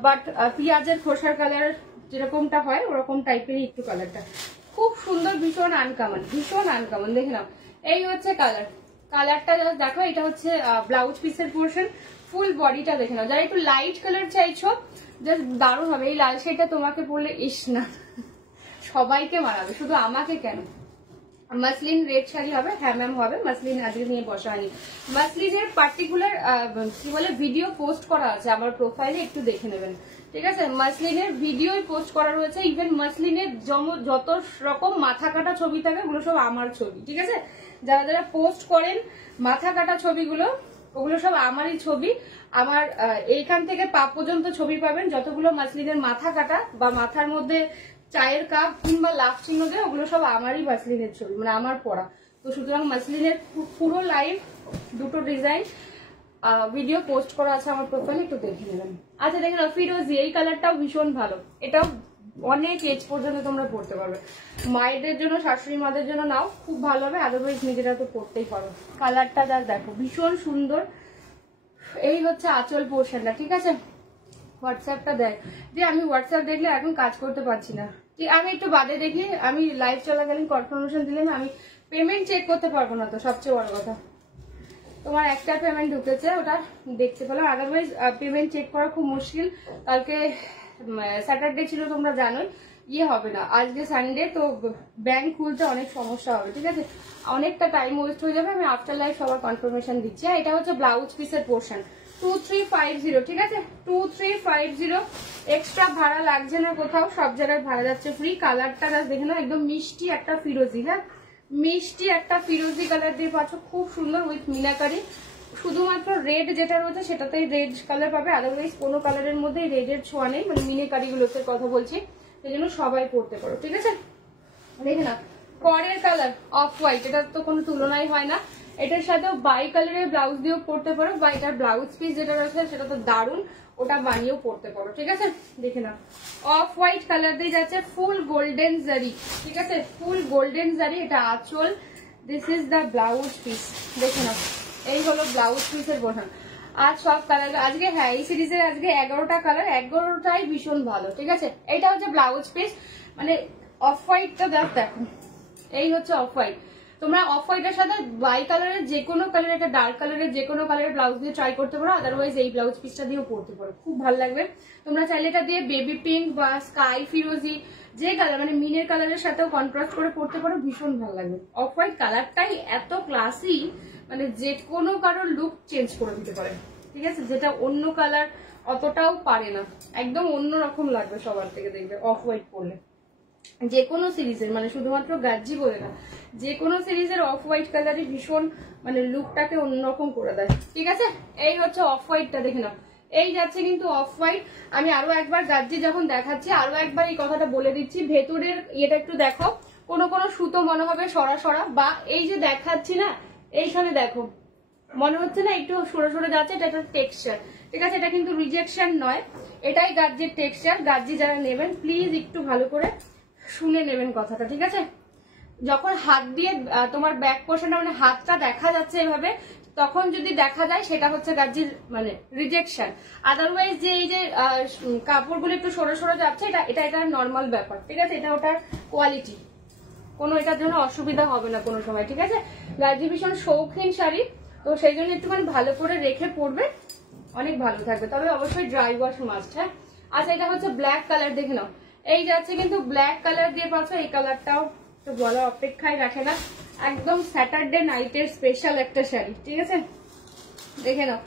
বাট পেঁয়াজের খোসার কালার যেরকমটা হয় ওরকম টাইপেরই একটু কালারটা, খুব সুন্দর, ভীষণ আনকমন, ভীষণ আনকমন। দেখে নাও, এই হচ্ছে কালার, কালারটা দেখো, এটা হচ্ছে ব্লাউজ পিসের পোর্শন, ফুল বডিটা দেখে নাও। যারা একটু লাইট কালার চাইছো, জাস্ট দারুণ হবে। এই লাল শাড়িটা তোমাকে পরলে ইস না, সবাইকে মানাবে, শুধু আমাকে কেন, মাসলিন রেড শাড়ি হবে, হ্যাঁ ম্যাম হবে। মাসলিন আজকে নিয়ে বসা হয়নি। মাসলিনের পার্টিকুলার কি বলে ভিডিও পোস্ট করা আছে আমার প্রোফাইলে, একটু দেখে নেবেন, ঠিক আছে? মাসলিনের ভিডিও পোস্ট করা রয়েছে। ইভেন মাসলিনের যত রকম মাথা কাটা ছবি থাকে ওগুলো সব আমার ছবি, ঠিক আছে? যারা যারা পোস্ট করেন মাথা কাটা ছবিগুলো, ওগুলো সব আমারই ছবি। আমার এইখান থেকে পা পর্যন্ত ছবি পাবেন, যতগুলো মাসলিনের মাথা কাটা বা মাথার মধ্যে চায়ের কাপ কিংবা লাভ চিহ্ন দেয়, ওগুলো সব আমারই মাসলিনের ছবি, মানে আমার পড়া। তো সুতরাং মাসলিনের পুরো লাইভ দুটো ডিজাইন ভিডিও পোস্ট করা আছে আমার প্রোফাইলে, একটু দেখে নেবেন। আচ্ছা দেখে নাও ফিরোজি, এই কালারটাও ভীষণ ভালো, এটাও অনেক এজ পর্যন্ত তোমরা পড়তে পারবে। মায়েদের জন্য, শাশুড়ি মাদের জন্য নাও, খুব ভালো হবে। আদারওয়াইজ নিজেরা তো পড়তেই পারো। কালারটা যা দেখো ভীষণ সুন্দর। এই হচ্ছে আঁচল পোর্শনটা, ঠিক আছে? হোয়াটসঅ্যাপটা দেয় যে আমি হোয়াটসঅ্যাপ দেখলে এখন কাজ করতে পারছি না, ঠিক আমি একটু বাদে দেখি, আমি লাইভ চলাকালীন কনফার্মেশন দিলে না আমি পেমেন্ট চেক করতে পারবো না, তো সবচেয়ে বড় কথা। তোমার একটা পেমেন্ট ঢুকেছে, ওটা দেখতে পেলাম, আদারওয়াইজ পেমেন্ট চেক করা খুব মুশকিল। কালকে স্যাটারডে ছিল তোমরা জানোই, ইয়ে হবে না। আজকে সানডে, তো ব্যাংক খুলতে অনেক সমস্যা হবে, ঠিক আছে? অনেকটা টাইম ওয়েস্ট হয়ে যাবে। আমি আফটার লাইভ সবার কনফার্মেশন দিচ্ছি। এটা হচ্ছে ব্লাউজ পিসের পোর্শন 2350, ঠিক আছে? 2350, এক্সট্রা ভাড়া লাগছে না কোথাও, সব জায়গায় ভাড়া যাচ্ছে ফ্রি। কালারটা দেখে নাও, একদম মিষ্টি একটা ফিরোজি, হ্যাঁ মিষ্টি একটা ফিরোজি কালার দিয়ে পাচ্ছ, খুব সুন্দর উইথ মিনাকারি। শুধুমাত্র রেড যেটা রয়েছে সেটাতেই রেড কালার পাবে, আদারওয়াইজ কোনো কালারের মধ্যে রেডের ছোঁয়া নেই, মানে মিনাকারি গুলোতে কথা বলছি, সেই জন্য সবাই পড়তে পারো, ঠিক আছে? দেখে না পরের কালার অফ হোয়াইট, এটার তো কোনো তুলনাই হয় না। এটার সাথেও বাই কালারের ব্লাউজ দিয়েও পড়তে পারো, বা এটার ব্লাউজ পিস যেটা রয়েছে সেটা তো দারুণ, ওটা বানিয়েও পড়তে পারো, ঠিক আছে? দেখে নাও অফ হোয়াইট কালার দিয়ে যাচ্ছে, ফুল গোল্ডেন জারি, ঠিক আছে? ফুল গোল্ডেন জারি, এটা আঁচল, this is the blouse piece. দেখে নাও এই হলো ব্লাউজ পিসের বোঝান। আজ সব কালার আজকে, হ্যাঁ এই সিরিজের আজকে 11টা কালার, 11টাই ভীষণ ভালো, ঠিক আছে? এটা হচ্ছে ব্লাউজ পিস, মানে অফ হোয়াইটটা দেখো, এই হচ্ছে অফ হোয়াইট। তোমরা অফ হোয়াইটের সাথে বাই কালারের যে কোনো কালার, এটা ডার্ক কালারের যে কোনো কালারের ব্লাউজ দিয়ে ট্রাই করতে পারো, আদারওয়াইজ এই ব্লাউজ পিসটা দিয়েও পড়তে পারো, খুব ভালো লাগবে। তোমরা চাইলে এটা দিয়ে বেবি পিঙ্ক বা স্কাই ফিরোজি যে কালার, মানে মিনের কালারের সাথেও কন্ট্রাস্ট করে পড়তে পারো, ভীষণ ভালো লাগবে। অফ হোয়াইট কালারটাই এত ক্লাসি, মানে যে কোনো কারোর লুক চেঞ্জ করে দিতে পারে, ঠিক আছে? যেটা অন্য কালার অতটাও পারে না, একদম অন্যরকম লাগবে সবার থেকে দেখবে অফ হোয়াইট পরলে। যে কোনো সিরিজের, মানে শুধুমাত্র গাজ্জি বলে না, যে কোনো সিরিজের অফ হোয়াইট কালারই ভীষণ মানে লুকটাকে অন্যরকম করে দেয়, ঠিক আছে? এই হচ্ছে অফ হোয়াইটটা, দেখে নাও এই যাচ্ছে কিন্তু অফ হোয়াইট। আমি আরো একবার গাজ্জি যখন দেখাচ্ছি আরো একবার এই কথাটা বলে দিচ্ছি, ভেতরের ইয়েটা একটু দেখো, কোনো কোনো সুতো মনে হবে সরা সরা, বা এই যে দেখাচ্ছি না এইখানে দেখো মনে হচ্ছে না একটু সরে সরে যাচ্ছে, এটা একটা টেক্সচার, ঠিক আছে? এটা কিন্তু রিজেকশন নয়, এটাই গাজ্জির টেক্সচার। গাজ্জি যারা নেবেন প্লিজ একটু ভালো করে শুনে নেবেন কথাটা, ঠিক আছে? যখন হাত দিয়ে তোমার ব্যাক পোর্শনটা, মানে হাতটা দেখা যাচ্ছে এভাবে, তখন যদি দেখা যায় সেটা হচ্ছে গাজ্জির মানে রিজেকশন। আদারওয়াইজ যে এই যে কাপড়গুলো একটু সরে সরে যাচ্ছে, এটা নর্মাল ব্যাপার, ঠিক আছে? এটা ওটার কোয়ালিটি, কোনো এটার জন্য অসুবিধা হবে না কোনো সময়, ঠিক আছে? গাজ্জি ভীষণ শৌখিন শাড়ি, তো সেই জন্য একটুখানি ভালো করে রেখে পরবে, অনেক ভালো থাকবে। তবে অবশ্যই ড্রাই ওয়াশ মাস্ট, হ্যাঁ? আচ্ছা এটা হচ্ছে ব্ল্যাক কালার, দেখে নাও এই যাচ্ছে কিন্তু ব্ল্যাক কালার দিয়ে পাচ্ছ। এই কালারটাও তো বলার অপেক্ষায় রাখে না, একদম স্যাটারডে নাইটের স্পেশাল একটা শাড়ি, ঠিক আছে? দেখে নাও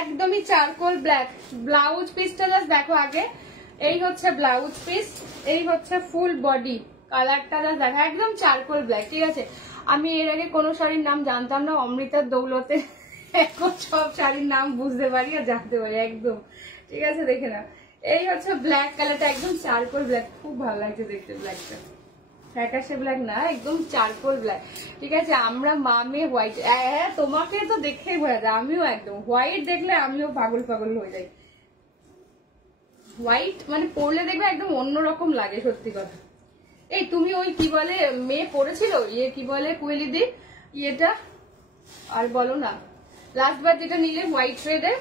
একদমই চারকোল ব্ল্যাক। ব্লাউজ পিসটা জাস্ট দেখো আগে, এই হচ্ছে ব্লাউজ পিস, এই হচ্ছে ফুল বডি, কালারটা জাস্ট দেখো একদম চারকোল ব্ল্যাক, ঠিক আছে? আমি এর আগে কোনো শাড়ির নাম জানতাম না, অমৃতার দৌলতে এখন সব শাড়ির নাম বুঝতে পারি আর জানতে পারি একদম, ঠিক আছে? দেখে নাও এই হচ্ছে ব্ল্যাক কালারটা, একদম চারকোল ব্ল্যাক, খুব ভালো লাগছে দেখতে ব্ল্যাকটা, ফ্যাকাশে ব্ল্যাক না, একদম চারকোল ব্ল্যাক, ঠিক আছে? আমরা মামে হোয়াইট, হ্যাঁ তোমাকে তো দেখেই বোঝা যায়, আমিও একদম হোয়াইট দেখলে আমিও পাগল পাগল হয়ে যাই। হোয়াইট মানে পরলে দেখবে একদম অন্যরকম লাগে, সত্যি কথা। এই তুমি ওই কি বলে মেয়ে পড়েছিল, ইয়ে কি বলে কুয়েলিদি ইয়েটা, আর বলো না লাস্ট বার যেটা নিলে হোয়াইট রেডে,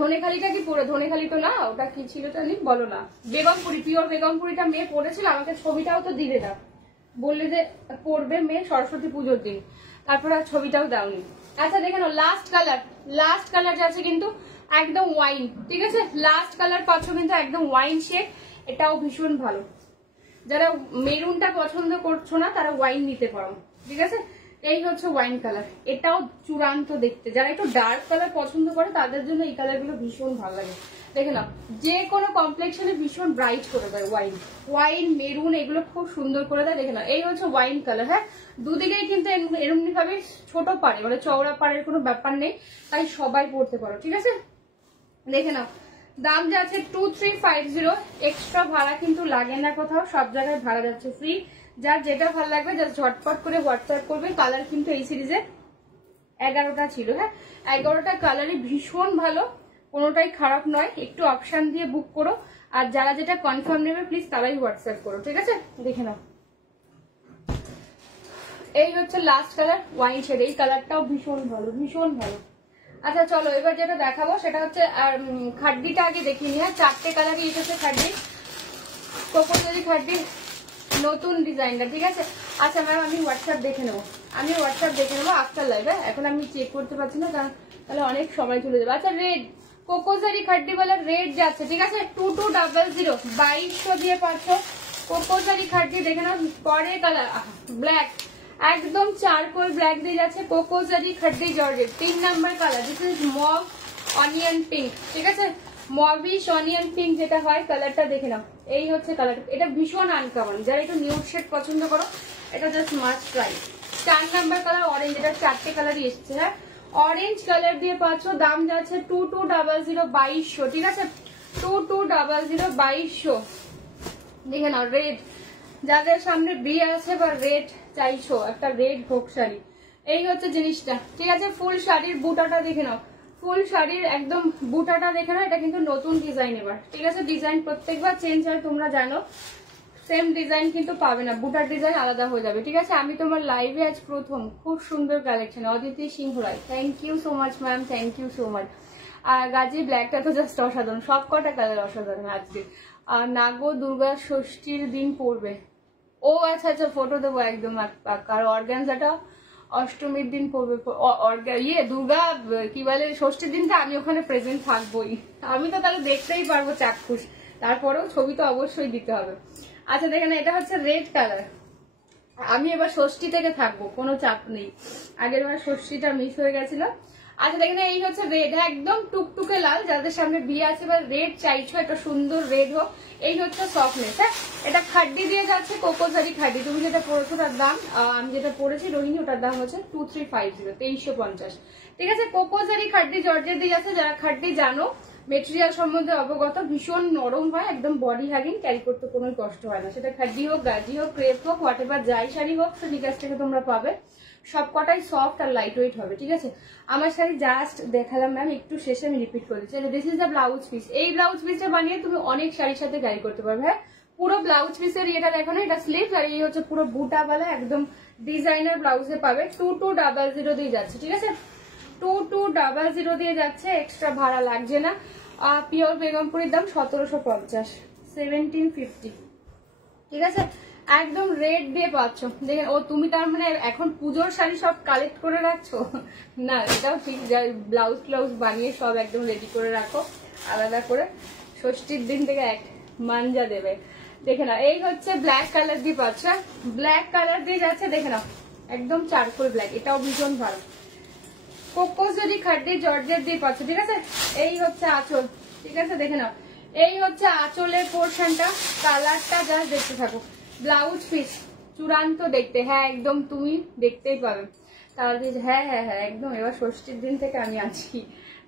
ধনেখালিটা কি পরে, ধনেখালি তো না, ওটা কি ছিল জানি, বলো না, বেগমপুরি, পিওর বেগমপুরিটা মেয়ে পড়েছিল, আমাকে ছবিটাও তো দিলে না, বললে যে পড়বে মেয়ে সরস্বতী পুজোর দিন, তারপর আর ছবিটাও দাওনি। আচ্ছা দেখে নাও লাস্ট কালার যাচ্ছে কিন্তু একদম ওয়াইন, ঠিক আছে? লাস্ট কালার পাচ্ছ কিন্তু একদম ওয়াইন শেড, এটাও ভীষণ ভালো, যারা মেরুনটা পছন্দ করছো না তারা ওয়াইন নিতে পারো, ঠিক আছে। এই হচ্ছে ওয়াইন কালার, এটাও চূড়ান্ত দেখতে। যারা একটু ডার্ক কালার পছন্দ করে তাদের জন্য এই কালার গুলো ভীষণ ভালো লাগে। দেখে নাও, যে কোনো কমপ্লেক্সনে ভীষণ ব্রাইট করে দেয় ওয়াইন। ওয়াইন, মেরুন এগুলো খুব সুন্দর করে দেয়। দেখে নাও, এই হচ্ছে ওয়াইন কালার। হ্যাঁ, দুদিকেই কিন্তু এরকম ভাবে ছোট পাড়ে, মানে চওড়া পাড়ের কোনো ব্যাপার নেই, তাই সবাই পড়তে পারো, ঠিক আছে। দেখে নাও, দাম যাচ্ছে 2350। এক্সট্রা ভাড়া কিন্তু লাগে না কোথাও, সব জায়গায় ভাড়া যাচ্ছে ফ্রি। যার যেটা ভালো লাগবে জাস্ট ঝটপট করে হোয়াটসঅ্যাপ করবে। কালার কিন্তু এই সিরিজে 11টা ছিল। হ্যাঁ, 11টা কালারই ভীষণ ভালো, কোনোটাই খারাপ নয়। একটু অপশন দিয়ে বুক করো, আর যারা যেটা কনফার্ম নেবে প্লিজ তারাই হোয়াটসঅ্যাপ করো, ঠিক আছে। দেখে নাও, এই হচ্ছে লাস্ট কালার ওয়াইন শেড। এই কালারটাও ভীষণ ভালো, ভীষণ ভালো। আচ্ছা চলো, এবার যেটা দেখাবো সেটা হচ্ছে খাড্ডিটা আগে দেখিয়ে নি। হ্যাঁ, 4টে কালারই এসেছে খাড্ডি, কোকোজেরি খাড্ডি, নতুন ডিজাইনটা, ঠিক আছে। আচ্ছা ম্যাম, আমি হোয়াটসঅ্যাপ দেখে নেবো, আফটার লাইভ। এখন আমি চেক করতে পারছি না, কারণ তাহলে অনেক সময় চলে যাবে। আচ্ছা, রেড কোকোজেরি খাড্ডি বলে রেড যাচ্ছে, ঠিক আছে। 2200 2200 দিয়ে পাচ্ছ কোকোজেরি খাড্ডি। দেখে নাও, পরের কালার ব্ল্যাক, একদম চারকোল ব্ল্যাক দিয়ে যাচ্ছে কোকোজেরি খাড্ডি georgette. 3 number colour, this is mauve onion pink, ঠিক আছে। মভিশ অনিয়ন পিঙ্ক যেটা হয় কালারটা, দেখে নাও, এই হচ্ছে কালার। এটা ভীষণ আনকমন, যারা একটু নিউড শেড পছন্দ করো এটা just must try. 4 number colour orange, এটা 4টে কালারই এসছে। হ্যাঁ, অরেঞ্জ কালার দিয়ে পাচ্ছ, দাম যাচ্ছে 2200 2200, ঠিক আছে। 2200 2200। দেখে নাও, রেড, যাদের সামনে বিয়ে আছে বা রেড চাইছো, একটা রেড ভোগ শাড়ি, এই হচ্ছে জিনিসটা, ঠিক আছে। ফুল শাড়ির বুটাটা দেখে নাও, ফুল শাড়ির একদম বুটাটা দেখে নাও। এটা কিন্তু নতুন ডিজাইন এবার, ঠিক আছে। ডিজাইন প্রত্যেকবার চেঞ্জ হয়, তোমরা জানো, সেম ডিজাইন কিন্তু পাবে না, বুটার ডিজাইন আলাদা হয়ে যাবে, ঠিক আছে। আমি তোমার লাইভে আজ প্রথম, খুব সুন্দর collection. Aditi Singha Roy, thank you so much ma'am, thank you so much. আর গাজি ব্ল্যাকটা তো জাস্ট অসাধারণ, সব কটা কালার অসাধারণ আজকে। আর নাগো দুর্গা ষষ্ঠীর দিন পড়বে, ও আচ্ছা আচ্ছা, ফটো দেবো একদম। আর অর্গানজাটা অষ্টমীর দিন পড়বে, দুর্গা কি বলে ষষ্ঠীর দিনটা আমি ওখানে প্রেজেন্ট থাকবোই। আমি তো তাহলে দেখতেই পারবো চাক্ষুষ, তারপরেও ছবি তো অবশ্যই দিতে হবে। আচ্ছা দেখেন, এটা হচ্ছে রেড কালার। আমি এবার ষষ্ঠী থেকে থাকবো, কোনো চাপ নেই, আগের বার ষষ্ঠীটা মিস হয়ে গেছিল। আচ্ছা দেখেন, এই হচ্ছে রেড, একদম টুকটুকে লাল। যাদের সামনে বিয়ে আছে বা রেড চাইছো, একটা সুন্দর রেড হোক। এই হচ্ছে সফটনেস। হ্যাঁ, এটা খাড্ডি দিয়ে যাচ্ছে কোকোজারি খাড্ডি। তুমি যেটা পড়েছো তার দাম, আমি যেটা পড়েছি রোহিণী, ওটার দাম হচ্ছে 2350 2350, ঠিক আছে। কোকোজারি খাড্ডি জর্জেট দিয়ে যাচ্ছে। যারা খাড্ডি জানো, মেটেরিয়াল সম্বন্ধে অবগত, ভীষণ নরম হয়, একদম বডি হ্যাগিং, ক্যারি করতে কোনো কষ্ট হয় না। সেটা খাড্ডি হোক, গাজি হোক, ক্রেপ হোক, হোয়াট এভার যাই শাড়ি হোক, সেটি কাছ থেকে তোমরা পাবে। সব কটাই সফট আর লাইট ওয়েট হবে, ঠিক আছে। আমার শাড়ি জাস্ট দেখালাম ম্যাম, একটু শেষে আমি রিপিট করে দিচ্ছি। This is the blouse piece. এই ব্লাউজ পিসটা বানিয়ে তুমি অনেক শাড়ির সাথে ক্যারি করতে পারবে। হ্যাঁ, পুরো ব্লাউজ পিসের এটা দেখো না, এটা স্লিভ, আর এই হচ্ছে পুরো বুটাওয়ালা একদম ডিজাইনার ব্লাউজে পাবে। 2200 দিয়ে যাচ্ছে, ঠিক আছে। 2200 দিয়ে যাচ্ছে, এক্সট্রা ভাড়া লাগছে না। পিওর বেগমপুরের দাম 1750, 1750, ঠিক আছে। একদম রেড দিয়ে পাচ্ছ। দেখেন, ও তুমি তার মানে এখন পুজোর শাড়ি সব কালেক্ট করে রাখছো না, এটাও ঠিক, ব্লাউজ ফ্লাউজ বানিয়ে সব একদম রেডি করে রাখো আলাদা করে, ষষ্ঠীর দিন থেকে এক মানজা দেবে। দেখে নাও, এই হচ্ছে ব্ল্যাক কালার দিয়ে পাচ্ছ, ব্ল্যাক কালার দিয়ে যাচ্ছে। দেখে নাও, একদম চারকোল ব্ল্যাক, এটাও ভীষণ ভালো। কোকোজেরি খাড্ডি জর্জেট দিয়ে পাচ্ছ, ঠিক আছে। এই হচ্ছে আঁচল, ঠিক আছে। দেখে নাও, এই হচ্ছে আঁচলের পোর্শনটা, কালারটা জাস্ট দেখতে থাকো। ব্লাউজ পিস চূড়ান্ত দেখতে, হ্যাঁ একদম তুমি দেখতেই পাবে। তাহলে হ্যাঁ হ্যাঁ হ্যাঁ একদম, এবার ষষ্ঠীর দিন থেকে আমি আছি।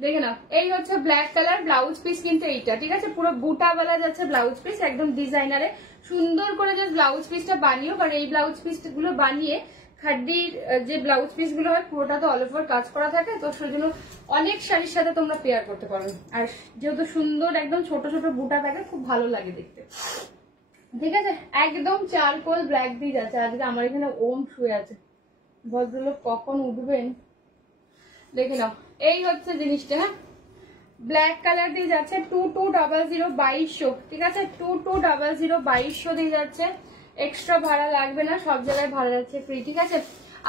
দেখে নাও, এই হচ্ছে ব্ল্যাক কালার ব্লাউজ পিস, কিন্তু এইটা ঠিক আছে, পুরো বুটাওয়ালা যাচ্ছে ব্লাউজ পিস, একদম ডিজাইনারে সুন্দর করে জাস্ট ব্লাউজ পিসটা বানিও। কারণ এই ব্লাউজ পিস গুলো বানিয়ে খাড্ডির যে ব্লাউজ পিস গুলো হয় পুরোটা তো অল ওভার কাজ করা থাকে, তো সেজন্য অনেক শাড়ির সাথে তোমরা পেয়ার করতে পারো। আর যেহেতু সুন্দর একদম ছোট ছোট বুটা থাকে, খুব ভালো লাগে দেখতে, ঠিক আছে। একদম চারকোল ব্ল্যাক দিয়ে যাচ্ছে। আজকে আমার এখানে ওম শুয়ে আছে, ভদ্রলোক কখন উঠবেন দেখে নাও। এই হচ্ছে জিনিসটা, হ্যাঁ ব্ল্যাক কালার দিয়ে যাচ্ছে 2200 2200, ঠিক আছে। 2200 2200 দিয়ে যাচ্ছে, এক্সট্রা ভাড়া লাগবে না, সব জায়গায় ভাড়া যাচ্ছে ফ্রি, ঠিক আছে।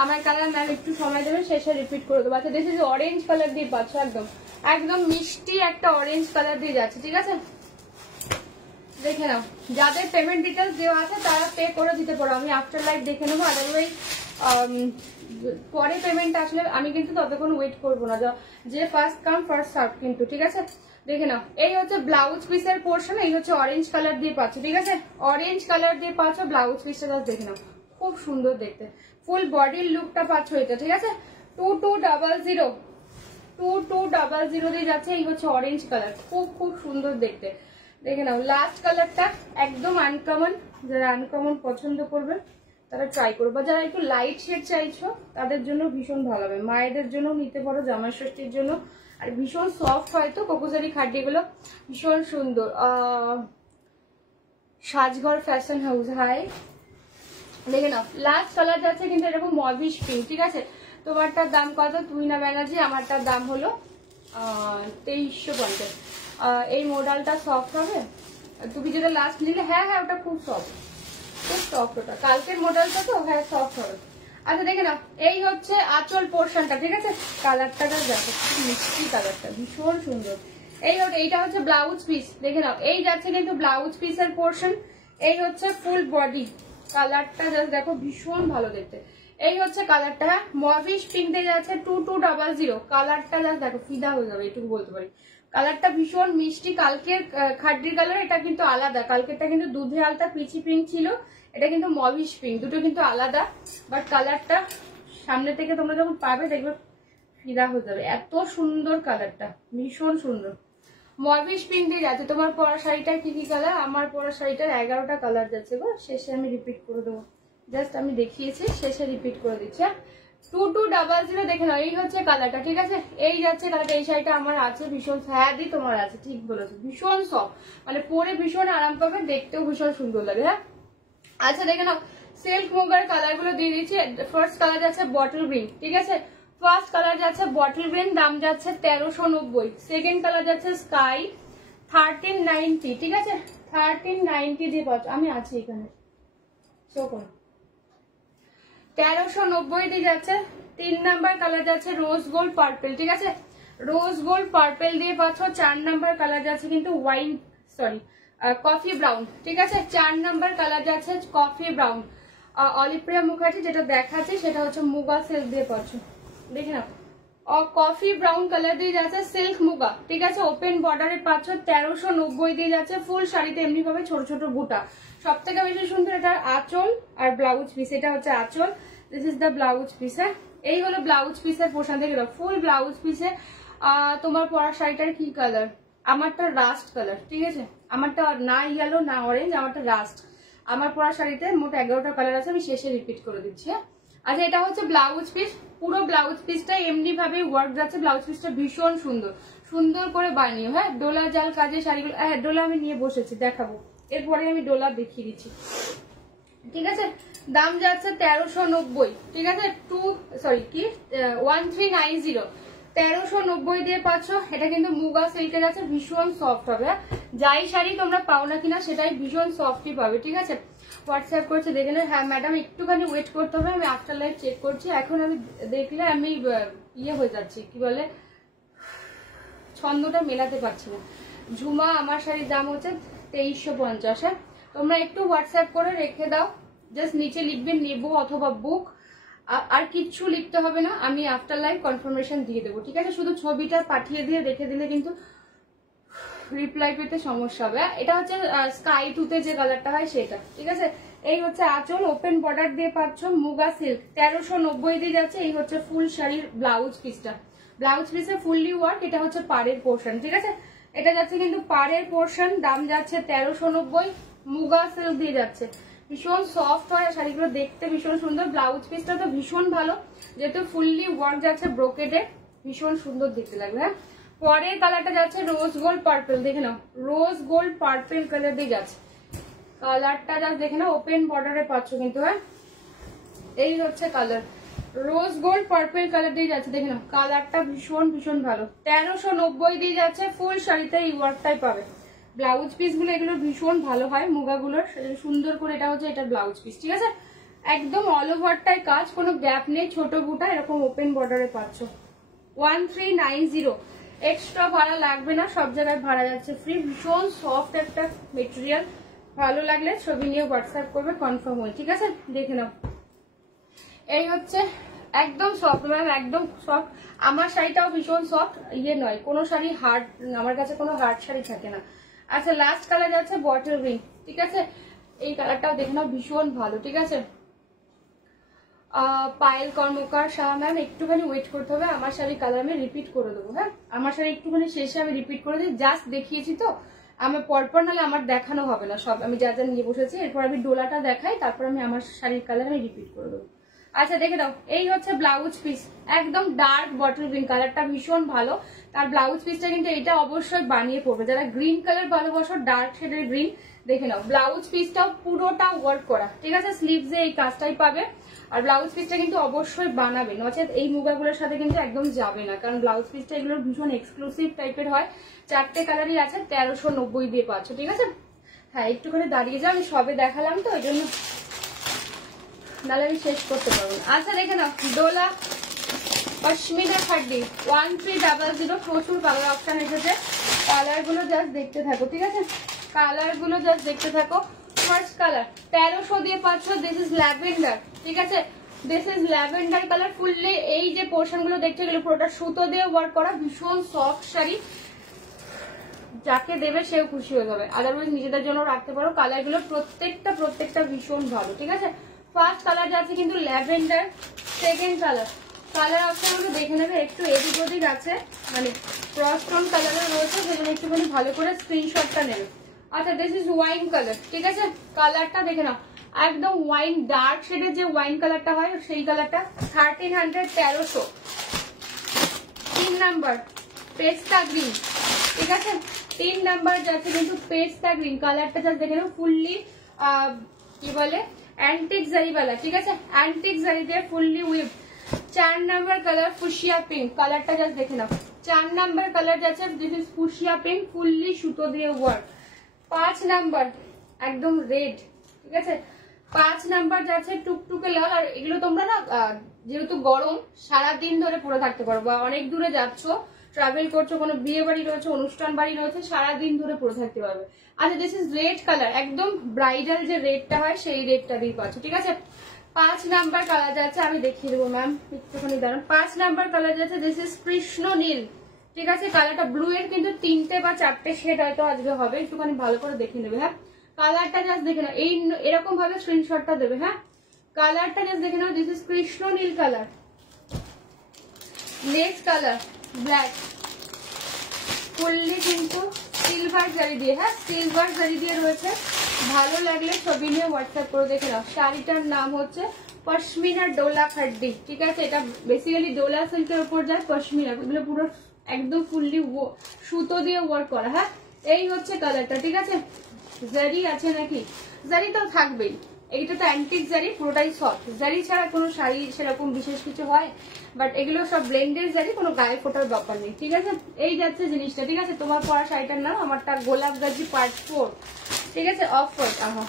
আমার কালার ম্যাম একটু সময় দেবেন, শেষে রিপিট করে দেবো। আচ্ছা, দিস ইজ অরেঞ্জ কালার দিয়ে পাচ্ছ, একদম একদম মিষ্টি একটা অরেঞ্জ কালার দিয়ে যাচ্ছে, ঠিক আছে। দেখে নাও, যাদের পেমেন্ট ডিটেলস দেওয়া আছে তারা পে করে দিতে পারো, আমি আফটার লাইভ দেখে নেবো। আদারওয়াইজ পরে পেমেন্ট আসলে আমি কিন্তু ততক্ষণ ওয়েট করবো না, যে ফার্স্ট কাম ফার্স্ট সার্ভ কিন্তু, ঠিক আছে। দেখে নাও, এই হচ্ছে ব্লাউজ পিসের পোর্শন, এই হচ্ছে অরেঞ্জ কালার দিয়ে পাচ্ছ, ঠিক আছে, অরেঞ্জ কালার দিয়ে পাচ্ছ ব্লাউজ পিসটা। দেখে নাও খুব সুন্দর দেখতে, ফুল বডির লুকটা পাচ্ছ এটা, ঠিক আছে। 2200 দিয়ে যাচ্ছে, এই হচ্ছে অরেঞ্জ কালার, খুব খুব সুন্দর দেখতে। দেখে নাও লাস্ট কালারটা একদম আনকমন, যারা আনকমন পছন্দ করবে তারা ট্রাই করবে, বা যারা একটু লাইট শেড চাইছো তাদের জন্য ভীষণ ভালো হবে, মায়েদের জন্য নিতে পারো, জামাই ষষ্ঠীর জন্য। আর ভীষণ সফট হয় তো কোকোজারি খাড্ডিগুলো, ভীষণ সুন্দর। সাজঘর ফ্যাশন হাউস, হাই। দেখে নাও লাস্ট কালার যাচ্ছে কিন্তু এরকম মভিশ পিঙ্ক, ঠিক আছে। তোমারটার দাম কত তুহিনা ব্যানার্জি? আমারটার দাম হলো 2350। এই মডেলটা সফট হবে, তুমি যেটা লাস্ট নিলে, হ্যাঁ হ্যাঁ ওটা খুব সফট, খুব সফট ওটা, কালকের মডেলটা তো, হ্যাঁ সফট হবে। আচ্ছা দেখে নাও, এই হচ্ছে আঁচল পোর্শনটা, ঠিক আছে। কালারটা দেখো মিষ্টি কালারটা, ভীষণ সুন্দর। এইটা হচ্ছে ব্লাউজ পিস, দেখে নাও এই যাচ্ছে কিন্তু ব্লাউজ পিসের পোর্শন। এই হচ্ছে ফুল বডি, কালারটা জাস্ট দেখো ভীষণ ভালো দেখতে। এই হচ্ছে কালারটা, হ্যাঁ মভিশ পিঙ্ক দিয়ে যাচ্ছে 2200। কালারটা জাস্ট দেখো ফিদা হয়ে যাবে, এটুকু বলতে পারি। কালারটা ভীষণ মিষ্টি, কালকের খাড্ডির কালার এটা কিন্তু আলাদা, কালকেরটা কিন্তু দুধে আলতা পিচি পিঙ্ক ছিল, এটা কিন্তু মভিশ পিঙ্ক, দুটো কিন্তু আলাদা। বাট কালারটা সামনে থেকে তোমরা যখন পাবে দেখবে ফিদা হয়ে যাবে, এত সুন্দর কালারটা, ভীষণ সুন্দর। মভিশ পিঙ্ক দিয়ে যাচ্ছে। তোমার পরা শাড়িটার কি কি কালার? আমার পরা শাড়িটার 11টা কালার যাচ্ছে গো, শেষে আমি রিপিট করে দেবো, জাস্ট আমি দেখিয়েছি, শেষে রিপিট করে দিচ্ছি। 2200 দেখে নাও, এই হচ্ছে কালারটা, ঠিক আছে। এই যাচ্ছে কালারটা, এই শাড়িটা আমার আছে, ভীষণ হ্যাঁ তোমার আছে, ঠিক বলেছো, ভীষণ সফট, মানে পরে ভীষণ আরাম পাবে, দেখতেও ভীষণ সুন্দর লাগে, হ্যাঁ। আচ্ছা দেখে নাও, সিল্ক মুগার কালার গুলো দিয়ে দিচ্ছি। ফার্স্ট কালার যাচ্ছে বটল গ্রিন, ঠিক আছে, ফার্স্ট কালার যাচ্ছে বটল গ্রিন, দাম যাচ্ছে 1390। সেকেন্ড কালার যাচ্ছে স্কাই 1390, ঠিক আছে, 1390 দিয়ে পাচ্ছ, আমি আছি এখানে, শো করো, 1390 দিয়ে যাচ্ছে। 3 নাম্বার কালার যাচ্ছে রোজ গোল্ড পার্পেল, ঠিক আছে, রোজ গোল্ড পার্পেল দিয়ে পাচ্ছ। 4 নাম্বার কালার যাচ্ছে কিন্তু ওয়াইন, সরি কফি ব্রাউন, ঠিক আছে, 4 নাম্বার কালার যাচ্ছে কফি ব্রাউন। অলিপ্রিয়া মুখার্জি যেটা দেখাচ্ছে সেটা হচ্ছে মুগা সিল্ক দিয়ে পাচ্ছ, দেখে নাও, কফি ব্রাউন কালার দিয়ে যাচ্ছে সিল্ক মুগা, ঠিক আছে, ওপেন বর্ডারে পাচ্ছ। 1390 দিয়ে যাচ্ছে। ফুল শাড়িতে এমনি ভাবে ছোট ছোট বুটা, সব থেকে বেশি সুন্দর এটার আঁচল আর ব্লাউজ পিস, এটা হচ্ছে আঁচল, this is the blouse piece, হ্যাঁ এই হলো ব্লাউজ পিসের পোশাক। দেখে নাও ফুল ব্লাউজ পিসে। তোমার পরা শাড়িটার কি কালার? আমারটা রাস্ট কালার, ঠিক আছে, আমারটা না ইয়েলো না অরেঞ্জ, আমারটা রাস্ট। আমার পরা শাড়িতে মোট 11টা কালার আছে, আমি শেষে রিপিট করে দিচ্ছি, হ্যাঁ। আচ্ছা এটা হচ্ছে ব্লাউজ পিস, পুরো ব্লাউজ পিসটা এমনি ভাবে ওয়ার্ক যাচ্ছে, ব্লাউজ পিসটা ভীষণ সুন্দর, সুন্দর করে বানিয়ে, হ্যাঁ ডোলা জাল কাজে শাড়িগুলো, হ্যাঁ ডোলা আমি নিয়ে বসেছি, দেখাবো এরপরে, আমি ডোলা দেখিয়ে দিচ্ছি, ঠিক আছে। দাম যাচ্ছে 1390, ঠিক আছে, 1390, 1390 দিয়ে পাচ্ছ। এটা কিন্তু মুগা সিল্কের আছে, ভীষণ সফট হবে, যাই শাড়ি তোমরা পাও না কিনা সেটাই ভীষণ সফটই পাবে, ঠিক আছে। হোয়াটসঅ্যাপ করছে দেখে নেন, হ্যাঁ ম্যাডাম একটুখানি ওয়েট করতে হবে, আমি আফটার লাইভ চেক করছি। এখন আমি দেখলে আমি ইয়ে হয়ে যাচ্ছি, কি বলে ছন্দটা মেলাতে পারছি না। ঝুমা আমার শাড়ির দাম হচ্ছে 2350, হ্যাঁ তোমরা একটু হোয়াটসঅ্যাপ করে রেখে দাও, জাস্ট নিচে লিখবে নেবো অথবা বুক, আর কিচ্ছু লিখতে হবে না, আমি আফটার লাইভ কনফার্মেশন দিয়ে দেবো, ঠিক আছে। শুধু ছবিটা পাঠিয়ে দিয়ে রেখে দিলে কিন্তু রিপ্লাই পেতে সমস্যা হবে। এটা হচ্ছে স্কাই টুতে যে কালারটা হয় সেটা, ঠিক আছে। এই হচ্ছে আঁচল, ওপেন বর্ডার দিয়ে পাচ্ছ, মুগা সিল্ক 1390 দিয়ে যাচ্ছে। এই হচ্ছে ফুল শাড়ির ব্লাউজ পিসটা, ব্লাউজ পিসে ফুললি ওয়ার্ক, এটা হচ্ছে পাড়ের পোর্শন, ঠিক আছে, এটা যাচ্ছে কিন্তু পাড়ের পোর্শন, দাম যাচ্ছে 1390, মুগা সিল্ক দিয়ে যাচ্ছে, ভীষণ সফট হয় শাড়িগুলো, দেখতে ভীষণ সুন্দর। ব্লাউজ পিসটা তো ভীষণ ভালো, যেহেতু ফুললি ওয়ার্ক যাচ্ছে ব্রোকেডে, ভীষণ সুন্দর দেখতে লাগবে, হ্যাঁ। পরের কালারটা যাচ্ছে রোজ গোল্ড পার্পল, দেখে নাও রোজ গোল্ড পার্পল কালার দিয়ে যাচ্ছে, কালারটা জাস্ট দেখে নাও, ওপেন বর্ডারে পাচ্ছ কিন্তু, হ্যাঁ এই হচ্ছে colour, rose gold purple colour দিয়ে যাচ্ছে, দেখে নাও কালারটা ভীষণ ভীষণ ভালো। 1390 দিয়ে যাচ্ছে, ফুল শাড়িতে এই ওয়ার্কটাই পাবে। ব্লাউজ পিস গুলো এগুলো ভীষণ ভালো হয় মুগাগুলোর, সুন্দর করে, এটা হচ্ছে এটা ব্লাউজ পিস, ঠিক আছে, একদম অল ওভারটাই কাজ, কোনো গ্যাপ নেই, ছোট বুটা এরকম ওপেন বর্ডারে পাচ্ছ। 1390, এক্সট্রা ভাড়া লাগবে না, সব জায়গায় ভাড়া যাচ্ছে ফ্রি। ভীষণ সফট একটা মেটেরিয়াল, ভালো লাগলে ছবি নিয়ে হোয়াটসঅ্যাপ করবে কনফার্ম হয়ে, ঠিক আছে? দেখে নাও, এই হচ্ছে একদম সফট ম্যাম, একদম সফট। আমার শাড়িটাও ভীষণ সফট, ইয়ে নয় কোনো শাড়ি হার্ড, আমার কাছে কোনো হার্ড শাড়ি থাকে না। আচ্ছা লাস্ট কালার যাচ্ছে বটল গ্রিন, ঠিক আছে? এই কালারটাও দেখে নাও, ভীষণ ভালো, ঠিক আছে? পায়েল কর্মকার শাহ ম্যাম, একটুখানি ওয়েট করতে হবে, আমার শাড়ি কালার আমি রিপিট করে দেবো। হ্যাঁ, আমার শাড়ি একটুখানি শেষে আমি রিপিট করে দিই, জাস্ট দেখিয়েছি তো, আমার পরপর নাহলে আমার দেখানো হবে না সব, আমি যা যা নিয়ে বসেছি এরপর আমি ডোলাটা দেখাই, তারপর আমি আমার শাড়ির কালার আমি রিপিট করে দেবো। আচ্ছা দেখে দাও, এই হচ্ছে ব্লাউজ পিস, একদম ডার্ক বটল গ্রিন কালারটা, ভীষণ ভালো। তার ব্লাউজ পিসটা কিন্তু এটা অবশ্যই বানিয়ে পড়বে, যারা গ্রিন কালার ভালোবাসো, ডার্ক শেডের গ্রিন। দেখে নাও ব্লাউজ পিসটাও পুরোটা ওয়ার্ক করা, ঠিক আছে? স্লিভসে এই কাজটাই পাবে, আর ব্লাউজ পিসটা কিন্তু অবশ্যই বানাবে, নচেত এই মুগাগুলোর সাথে কিন্তু একদম যাবে না, কারণ ব্লাউজ পিসটা এগুলোর ভীষণ এক্সক্লুসিভ টাইপের হয়। 4টে কালারই আছে, 1390 দিয়ে পাচ্ছ, ঠিক আছে? হ্যাঁ একটুখানি দাঁড়িয়ে যাও, আমি সবে দেখালাম তো ওই জন্য, নাহলে আমি শেষ করতে পারবো না। আচ্ছা দেখে নাও, ডোলা পশমিনা খাড্ডি 1300, প্রচুর কালার অপশন এসেছে, কালার গুলো জাস্ট দেখতে থাকো, ঠিক আছে? কালার গুলো জাস্ট দেখতে থাকো। ফার্স্ট কালার 1300 দিয়ে পাচ্ছ, দিস ইজ ল্যাভেন্ডার, ঠিক আছে? This is lavender colour. Fully এই যে পোর্শন গুলো দেখতে গেলে পুরোটা সুতো দিয়ে ওয়ার্ক করা, ভীষণ সফট শাড়ি, যাকে দেবে সেও খুশি হয়ে যাবে, আদারওয়াইজ নিজেদের জন্য রাখতে পারো। কালার গুলো প্রত্যেকটা ভীষণ ভালো, ঠিক আছে? ফার্স্ট কালার যাচ্ছে কিন্তু ল্যাভেন্ডার। সেকেন্ড কালার অপশন গুলো দেখে নেবে, একটু এদিক ওদিক আছে, মানে ক্রস টোন কালারের রয়েছে, সেগুলো একটুখানি ভালো করে স্ক্রিনশটটা নেবে। আচ্ছা দিস ইজ ওয়াইন কালার, ঠিক আছে? কালারটা দেখে নাও, একদম ওয়াইন ডার্ক শেডের যে ওয়াইন কালারটা হয় সেই কালারটা। 1300, 1300। 3 নাম্বার পেস্তা গ্রিন, ঠিক আছে? 3 নাম্বার যাচ্ছে কিন্তু পেস্তা গ্রিন কালারটা, জাস্ট দেখে নাও, ফুললি কি বলে অ্যান্টিক জারিওয়ালা, ঠিক আছে? অ্যান্টিক জারি দিয়ে fully we've. 4 number colour fuchsia pink, কালারটা জাস্ট দেখে নাও। 4 নাম্বার কালার যাচ্ছে, this is fuchsia pink, fully সুতো দিয়ে ওয়ার্ক। 5 নাম্বার একদম রেড, ঠিক আছে? 5 নাম্বার যাচ্ছে টুকটুকে লাল। আর এগুলো তোমরা না যেহেতু গরম সারাদিন ধরে পরে থাকতে পারো, বা অনেক দূরে যাচ্ছ, ট্রাভেল করছো, কোনো বিয়ে বাড়ি রয়েছে, অনুষ্ঠান বাড়ি রয়েছে, সারাদিন ধরে পরে থাকতে পারবে। আচ্ছা দিস ইজ রেড কালার, একদম ব্রাইডাল যে রেডটা হয় সেই রেডটা দিয়ে পাচ্ছ, ঠিক আছে? 5 নাম্বার কালার যাচ্ছে, আমি দেখিয়ে দেবো ম্যাম, একটুখানি দাঁড়ান। 5 নাম্বার কালার যাচ্ছে, দিস ইজ কৃষ্ণ নীল, ঠিক আছে? কালারটা ব্লু এর কিন্তু 3টে বা 4টে শেড হয়তো আজকে হবে, একটুখানি ভালো করে দেখে নেবে। হ্যাঁ কালারটা জাস্ট দেখে নাও, এই এরকম ভাবে স্ক্রিনশটটা দেবে। হ্যাঁ কালারটা জাস্ট দেখে নাও, দিস ইজ কৃষ্ণ নীল colour. Next colour black, fully কিন্তু সিলভার জারি দিয়ে, হ্যাঁ সিলভার জারি দিয়ে রয়েছে। ভালো লাগলে ছবি নিয়ে হোয়াটসঅ্যাপ করে দেখে নাও। শাড়িটার নাম হচ্ছে পশমিনা ডোলা খাড্ডি, ঠিক আছে? এটা বেসিক্যালি ডোলা সিল্কের উপর যায়, পশমিনা, এগুলো পুরো একদম ফুললি সুতো দিয়ে ওয়ার্ক করা। হ্যাঁ এই হচ্ছে কালারটা, ঠিক আছে? জারি আছে নাকি? জারি তো থাকবেই, এইটা তো অ্যান্টিক জারি, পুরোটাই সফট জারি, ছাড়া কোনো শাড়ি সেরকম বিশেষ কিছু হয়, বাট এগুলো সব ব্লেন্ডের জারি, কোনো গায়ে ফোটার ব্যাপার নেই, ঠিক আছে? এই যাচ্ছে জিনিসটা, ঠিক আছে? তোমার পরা শাড়িটার নাম, আমারটা গোলাপ গাজি পার্ট 4, ঠিক আছে? অফ হোয়াইট, আহা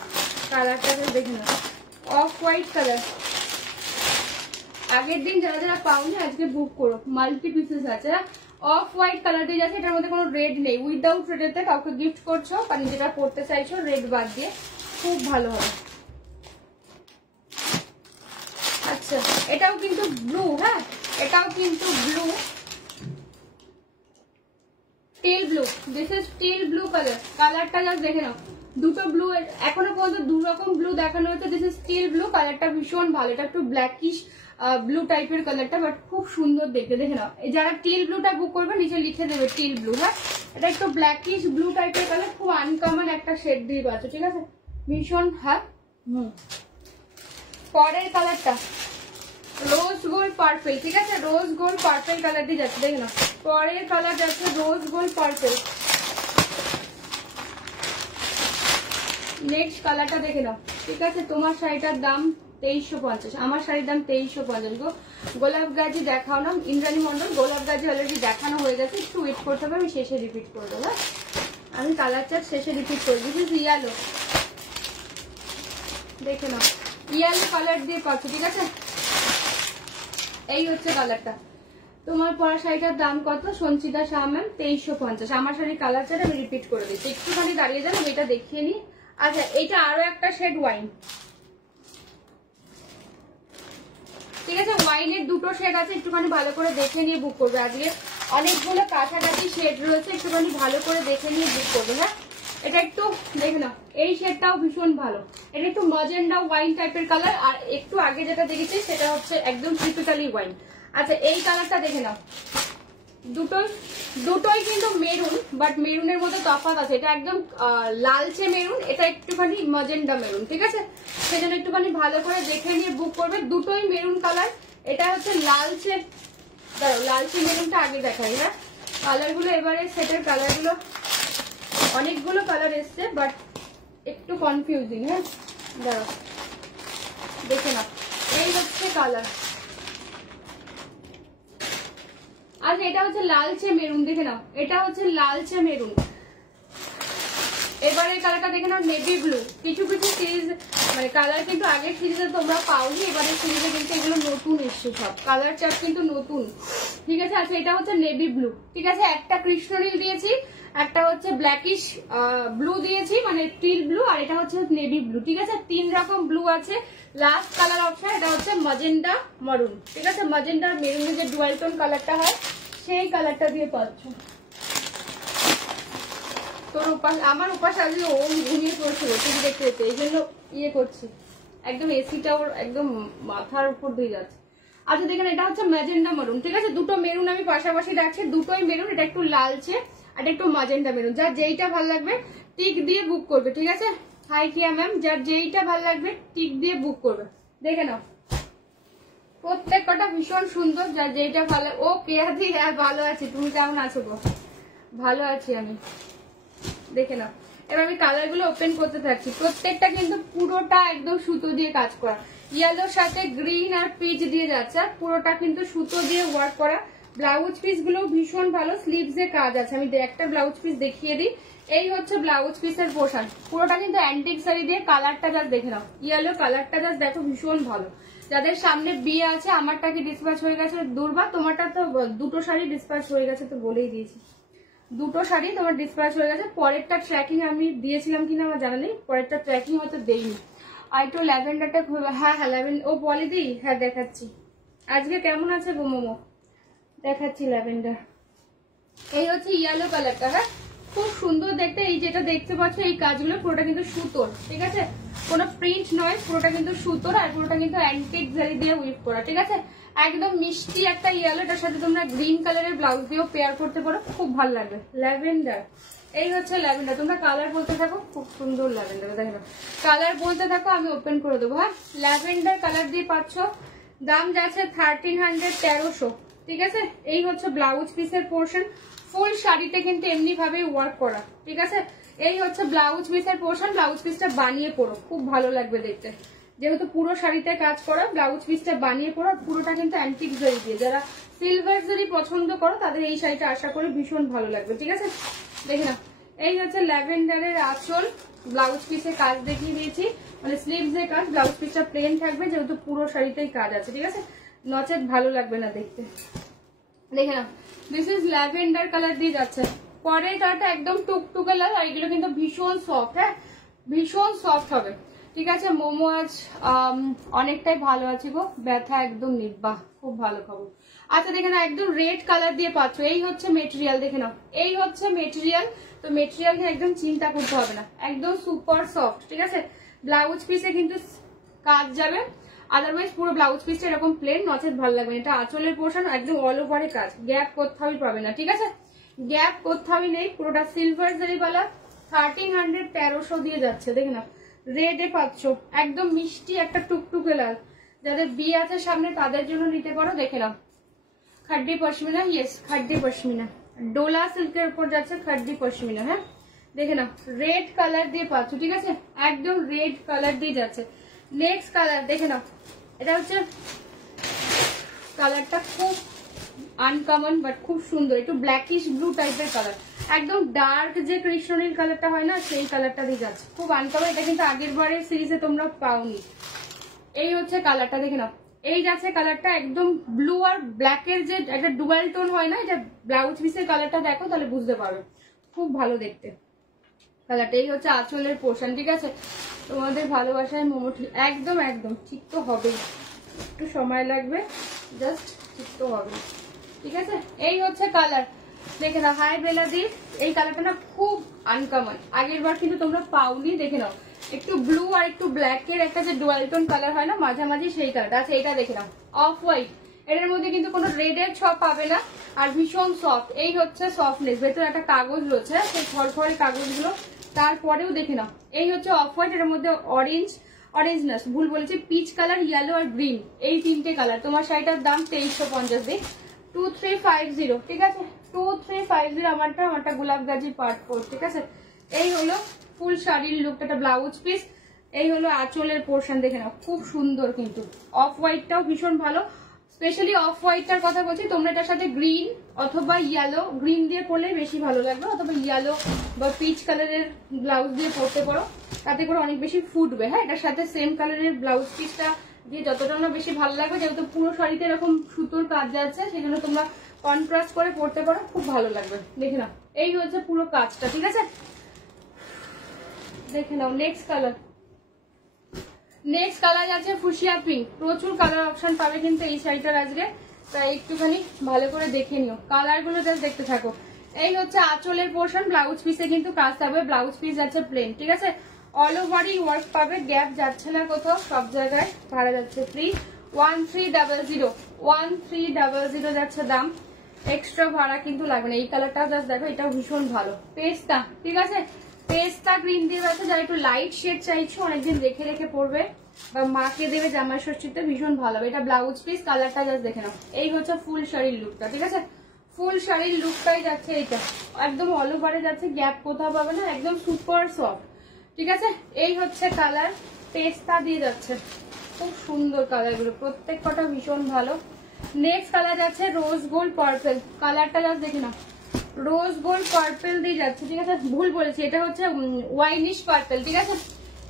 কালারটা দেখে না, অফ হোয়াইট কালার। আগের দিন যারা যারা পাওনি আজকে বুক করো, মাল্টি পিসেস আছে। অফ হোয়াইট কালার দিয়ে যাচ্ছে, এটার মধ্যে কোনো রেড নেই, উইদাউট রেডেতে কাউকে গিফট করছো বা নিজেরা পড়তে চাইছো রেড বাদ দিয়ে, খুব ভালো হবে। আচ্ছা এটাও কিন্তু ব্লু, হ্যাঁ এটাও কিন্তু blue, teal blue, this is teal blue colour. কালারটা জাস্ট দেখে নাও, দুটো ব্লু, এখনো পর্যন্ত 2 রকম ব্লু দেখানো হয়েছে। দিস ইজ টিল ব্লু, কালারটা ভীষণ ভালো, এটা একটু ব্ল্যাকিশ ব্লু টাইপের কালারটা, বাট খুব সুন্দর দেখতে, দেখে নাও। যারা টিল ব্লুটা বুক করবে নিচে লিখে দেবে টিল ব্লু। হ্যাঁ এটা একটু ব্ল্যাকিশ ব্লু টাইপের কালার, খুব আনকমন একটা শেড দিয়ে পাচ্ছ, ঠিক আছে? ভীষণ, হ্যাঁ পরের কালারটা রোজ গোল্ড পার্পল, ঠিক আছে? রোজ গোল্ড পার্পল কালার দিয়ে যাচ্ছে, দেখে নাও। পরের কালার যাচ্ছে রোজ গোল্ড পার্পল। নেক্সট কালারটা দেখে নাও, ঠিক আছে? তোমার শাড়িটার দাম 2350, আমার শাড়ির দাম 2350 গো। গোলাপ গাজি দেখাও না ইন্দ্রাণী মন্ডল, গোলাপ গাজি অলরেডি দেখানো হয়ে গেছে, একটু ওয়েট করতে হবে, আমি শেষে রিপিট করে দেবো। আমি কালার চার্ট শেষে রিপিট করে দিচ্ছি। ইয়ালো, দেখে নাও, ইয়ালো কালার দিয়ে পাচ্ছ, ঠিক আছে? এই হচ্ছে কালারটা, তোমার পরা শাড়িটার দাম কত? সঞ্চিতা শাহ ম্যাম 2350। আমার শাড়ির কালার চার্ট আমি রিপিট করে দিচ্ছি, একটুখানি দাঁড়িয়ে যান, আমি এটা দেখিয়ে নিই। আচ্ছা, এটা আরো একটা শেড ওয়াইন, ঠিক আছে? ওয়াইনের দুটো শেড আছে, একটুখানি ভালো করে দেখে নিয়ে বুক করবে। আজকে অনেকগুলো কাছাকাছি শেড রয়েছে, একটুখানি ভালো করে দেখে নিয়ে বুক করবে। হ্যাঁ, এটা একটু দেখে নাও, এই শেডটাও ভীষণ ভালো, এটা একটু মজেন্ডা ওয়াইন টাইপের কালার। আর একটু আগে যেটা দেখেছি সেটা হচ্ছে একদম টিপিক্যালি ওয়াইন। আচ্ছা, এই কালারটা দেখে নাও, দুটোই কিন্তু মেরুন, বাট মেরুনের মধ্যে তফাৎ আছে। এটা একদম লালচে মেরুন, এটা একটুখানি মজেন্ডা মেরুন, ঠিক আছে? সেজন্য একটুখানি ভালো করে দেখে নিয়ে বুক করবে। দুটোই মেরুন কালার, এটা হচ্ছে লালচে, দাঁড়াও লালচে মেরুনটা আগে দেখাই। হ্যাঁ, কালারগুলো এবারে সেটের কালারগুলো অনেকগুলো কালার এসছে, বাট একটু কনফিউজিং। হ্যাঁ, দাঁড়াও দেখে নাও, এই হচ্ছে কালার। আচ্ছা, এটা হচ্ছে লালচে মেরুন, দেখে নাও, এটা হচ্ছে লালচে মেরুন। এবারে কালারটা দেখে নাও, নেভি ব্লু। কিছু কিছু সিরিজ মানে কালার কিন্তু আগের সিরিজে তোমরা পাওনি, এবারে সিরিজে কিন্তু এগুলো নতুন এসছে, সব কালার চার্ট কিন্তু নতুন, ঠিক আছে? আচ্ছা, এটা হচ্ছে নেভি ব্লু, ঠিক আছে? একটা কৃষ্ণনীল দিয়েছি, একটা হচ্ছে ব্ল্যাকিশ ব্লু দিয়েছি, মানে টিল ব্লু, আর এটা হচ্ছে নেভি ব্লু, ঠিক আছে? 3 রকম ব্লু আছে। লাস্ট কালার অপশন এটা হচ্ছে ম্যাজেন্ডা মারুন, ঠিক আছে? ম্যাজেন্ডা মেরুনের যে ডুয়াল টোন কালারটা হয় সেই কালারটা দিয়ে পাচ্ছ। তোর উপাস, আমার উপাস আজকে ওম ঘুমিয়ে পড়ছিল, তুমি দেখতে দেখতে, এই জন্য ইয়ে করছি, একদম এসিটা ওর একদম মাথার উপর দিয়ে যাচ্ছে। আচ্ছা, দেখেন, এটা হচ্ছে ম্যাজেন্ডা মেরুন, ঠিক আছে? দুটো মেরুন আমি পাশাপাশি রাখছি, দুটোই মেরুন, এটা একটু লালচে আর একটু ম্যাজেন্ডা মেরুন। যার যেইটা ভালো লাগবে টিক দিয়ে বুক করবে, ঠিক আছে? হাই কিয়া ম্যাম, যার যেইটা ভালো লাগবে টিক দিয়ে বুক করবে। দেখে নাও, প্রত্যেক কটা ভীষণ সুন্দর, যার যেইটা ভালো। ও কেয়াদি, হ্যাঁ ভালো আছি, তুমি কেমন আছো গো? ভালো আছি আমি, দেখে নাও। এবার আমি কালার গুলো ওপেন করতে থাকছি, প্রত্যেকটা কিন্তু পুরোটা একদম সুতো দিয়ে কাজ করা, ইয়েলোর সাথে গ্রিন আর পিচ দিয়ে যাচ্ছে, আর পুরোটা কিন্তু সুতো দিয়ে ওয়ার্ক করা। ব্লাউজ পিস গুলো ভীষণ ভালো, স্লিভস এর কাজ আছে। আমি একটা ব্লাউজ পিস দেখিয়ে দিই, এই হচ্ছে ব্লাউজ পিসের পোর্শন, পুরোটা কিন্তু অ্যান্টিক শাড়ি দিয়ে। কালারটা জাস্ট দেখে নাও, ইয়েলো কালারটা জাস্ট দেখো, ভীষণ ভালো। যাদের সামনে বিয়ে আছে, আমারটা কি ডিসপ্যাচ হয়ে গেছে দুর্বা, তোমারটা তো দুটো শাড়ি ডিসপ্যাচ হয়ে গেছে, তো বলেই দিয়েছি, দুটো শাড়ি তোমার ডিসপ্যাচ হয়ে গেছে। পরেরটা ট্র্যাকিং আমি দিয়েছিলাম কিনা আমার জানা নেই, পরেরটা ট্র্যাকিং হয়তো দেইনি। আর একটু ল্যাভেন্ডারটা, হ্যাঁ হ্যাঁ ল্যাভেন্ডার, ও বলিদি, হ্যাঁ দেখাচ্ছি। আজকে কেমন আছে গো মোমো, দেখাচ্ছি ল্যাভেন্ডার। এই হচ্ছে ইয়েলো কালারটা, হ্যাঁ খুব সুন্দর দেখতে। এই যেটা দেখতে পাচ্ছ, এই কাজগুলো পুরোটা কিন্তু সুতোর, ঠিক আছে? কোনো প্রিন্ট নয়, পুরোটা কিন্তু সুতোর, আর পুরোটা কিন্তু অ্যান্টিক জারি দিয়ে উইভ করা, ঠিক আছে? একদম মিষ্টি একটা ইয়েলো, এটার সাথে তোমরা গ্রিন কালারের ব্লাউজ দিয়েও পেয়ার করতে পারো, খুব ভালো লাগবে। ল্যাভেন্ডার, এই হচ্ছে ল্যাভেন্ডার। তোমরা কালার বলতে থাকো, খুব সুন্দর ল্যাভেন্ডার, দেখো কালার বলতে থাকো, আমি ওপেন করে দেবো। হ্যাঁ, ল্যাভেন্ডার কালার দিয়ে পাচ্ছ, দাম যাচ্ছে 1300, 1300, ঠিক আছে? এই হচ্ছে ব্লাউজ পিসের পোর্শন, ফুল শাড়িতে কিন্তু এমনি ভাবে ওয়ার্ক করা, ঠিক আছে? এই হচ্ছে ব্লাউজ পিসের পোর্শন, ব্লাউজ পিসটা বানিয়ে পড়ো, খুব ভালো লাগবে দেখতে। যেহেতু পুরো শাড়িতে কাজ করা, ব্লাউজ পিসটা বানিয়ে পড়ো, পুরোটা কিন্তু অ্যান্টিক জরি দিয়ে। যারা সিলভার জরি পছন্দ করো তাদের এই শাড়িটা আশা করি ভীষণ ভালো লাগবে, ঠিক আছে? দেখে নাও, এই হচ্ছে ল্যাভেন্ডারের আঁচল, ব্লাউজ পিসে কাজ দেখিয়ে দিয়েছি, মানে স্লিভস এর কাজ। ব্লাউজ পিসটা প্লেন থাকবে, যেহেতু পুরো শাড়িতেই কাজ আছে, ঠিক আছে? নচেত ভালো লাগবে না দেখতে। দেখে নাও, দিস ইজ ল্যাভেন্ডার কালার দিয়ে যাচ্ছে। পরের কালারটা একদম টুকটুকে লাল, আর এগুলো কিন্তু ভীষণ সফট, হ্যাঁ ভীষণ সফট হবে, ঠিক আছে? মোমো আজ অনেকটাই ভালো আছে গো, ব্যথা একদম নির্বাহ, খুব ভালো খবর। আচ্ছা, দেখে নাও, একদম রেড কালার দিয়ে পাচ্ছ। এই হচ্ছে মেটেরিয়াল, দেখে নাও, এই হচ্ছে মেটেরিয়াল। তো মেটেরিয়াল নিয়ে একদম চিন্তা করতে হবে না, একদম সুপার সফট, ঠিক আছে? ব্লাউজ পিসে কিন্তু কাজ যাবে, আদারওয়াইজ পুরো ব্লাউজ পিসটা এরকম প্লেন, নচেত ভালো লাগবে। এটা আঁচলের পোর্শন, একদম অল ওভারে কাজ, গ্যাপ কোথাও পাবে না, ঠিক আছে? গ্যাপ কোথাও নেই, পুরোটা সিলভার জারিওয়ালা। 1300, 1300 দিয়ে যাচ্ছে, দেখে নাও। রেডে পাচ্ছ, একদম মিষ্টি একটা টুকটুকে লাল। যাদের বিয়ে আছে সামনে তাদের জন্য নিতে পারো, দেখে নাও। খাড্ডি পশমিনা, ইয়েস খাড্ডি পশমিনা, ডোলা সিল্কের উপর যাচ্ছে খাড্ডি পশমিনা। হ্যাঁ, দেখে নাও, রেড কালার দিয়ে পাচ্ছ, ঠিক আছে? একদম রেড কালার দিয়ে যাচ্ছে। নেক্সট কালার দেখে নাও, এটা হচ্ছে কালারটা খুব আনকমন বাট খুব সুন্দর, একটু ব্ল্যাকিশ ব্লু টাইপের কালার, একদম ডার্ক যে কৃষ্ণনীল কালারটা হয় না, সেই কালারটা দিয়ে যাচ্ছে, খুব আনকমন। এটা কিন্তু আগের বারের সিরিজে তোমরা পাওনি। এই হচ্ছে কালারটা, দেখে নাও, এই যাচ্ছে কালারটা একদম ব্লু আর ব্ল্যাকের যে একটা ডুয়াল টোন হয় না, এটা ব্লাউজ পিসের কালারটা দেখো তাহলে বুঝতে পারবে, খুব ভালো দেখতে কালারটা। এই হচ্ছে আঁচলের পোর্শন, ঠিক আছে। তোমাদের ভালোবাসায় মোমো একদম একদম ঠিক তো হবেই, একটু সময় লাগবে, জাস্ট ঠিক তো হবে, ঠিক আছে। এই হচ্ছে কালার, দেখে নাও। হাই বেলাদি, এই কালারটা না খুব আনকমন, আগের বার কিন্তু তোমরা পাওনি, দেখে নাও। একটু ব্লু আর একটু ব্ল্যাক এর একটা যে ডুয়াল টোন কালার হয় না মাঝামাঝি, সেই কালারটা আছে। এইটা দেখে নাও, অফ হোয়াইট, এটার মধ্যে কিন্তু কোনো রেড এর ছোঁয়া পাবে না, আর ভীষণ সফট। এই হচ্ছে সফটনেস, ভেতরে একটা কাগজ রয়েছে, সেই খড়খড়ে কাগজগুলো। তারপরেও দেখে নাও, এই হচ্ছে অফ হোয়াইট, এর মধ্যে অরেঞ্জ না ভুল বলেছি, পিচ কালার, ইয়েলো আর গ্রিন, এই তিনটে কালার। তোমার শাড়িটার দাম 2350 দিয়ে 2350, ঠিক আছে। 2350 আমারটা গোলাপ গাজি পার্ট 4, ঠিক আছে। এই হলো ফুল শাড়ির লুকটা, একটা ব্লাউজ পিস। এই হলো আঁচলের পোর্শন, দেখে নাও খুব সুন্দর, কিন্তু অফ হোয়াইটটাও ভীষণ ভালো। স্পেশালি অফ হোয়াইটটার কথা বলছি, তোমরা এটার সাথে গ্রিন অথবা ইয়েলো, গ্রিন দিয়ে পরলে বেশি ভালো লাগবে, অথবা ইয়েলো বা পিচ কালারের ব্লাউজ দিয়ে পরতে পারো, তাতে করে অনেক বেশি ফুটবে। হ্যাঁ, এটার সাথে সেম কালারের ব্লাউজ পিসটা দিয়ে যতটা না বেশি ভালো লাগবে, যেহেতু পুরো শাড়িতে এরকম সুতোর কাজ যাচ্ছে, সেজন্য তোমরা কন্ট্রাস্ট করে পরতে পারো, খুব ভালো লাগবে। দেখে নাও, এই হচ্ছে পুরো কাজটা, ঠিক আছে। দেখে নাও নেক্সট কালার। নেক্সট কালার আছে ফুশিয়া পিঙ্ক, প্রচুর কালার অপশন পাবে কিন্তু এই শাড়িটার আজকে, তাই একটুখানি ভালো করে দেখে নিও, কালার গুলো জাস্ট দেখতে থাকো। এই হচ্ছে আঁচলের পোর্শন, ব্লাউজ পিসে কিন্তু কাজ থাকবে, ব্লাউজ পিস যাচ্ছে প্লেন, ঠিক আছে। অল ওভারই ওয়ার্ক পাবে, গ্যাপ যাচ্ছে না কোথাও, সব জায়গায় ভাড়া যাচ্ছে ফ্রি। 1300 যাচ্ছে দাম, এক্সট্রা ভাড়া কিন্তু লাগবে না। এই কালারটা জাস্ট দেখো, এটাও ভীষণ ভালো, পেস্তা, ঠিক আছে। পেস্তা গ্রিন দিয়ে আছে, যারা একটু লাইট শেড চাইছো, অনেকদিন রেখে রেখে পরবে বা মাকে দেবে জামাই ষষ্ঠীতে, ভীষণ ভালো। এটা ব্লাউজ পিস, কালারটা জাস্ট দেখে নাও। এই হচ্ছে ফুল শাড়ির লুকটা, ঠিক আছে। ফুল শাড়ির লুকটাই যাচ্ছে এইটা, একদম অল ওভারে যাচ্ছে, গ্যাপ কোথাও পাবে না, একদম সুপার সফট, ঠিক আছে। এই হচ্ছে কালার, পেস্তা দিয়ে যাচ্ছে, খুব সুন্দর কালার গুলো, প্রত্যেক কটা ভীষণ ভালো। নেক্সট কালার যাচ্ছে রোজ গোল্ড পার্পল, কালারটা জাস্ট দেখে নাও, রোজ গোল্ড পার্পল দিয়ে যাচ্ছে, ঠিক আছে। ভুল বলেছি, এটা হচ্ছে ওয়াইনিশ পার্পল, ঠিক আছে।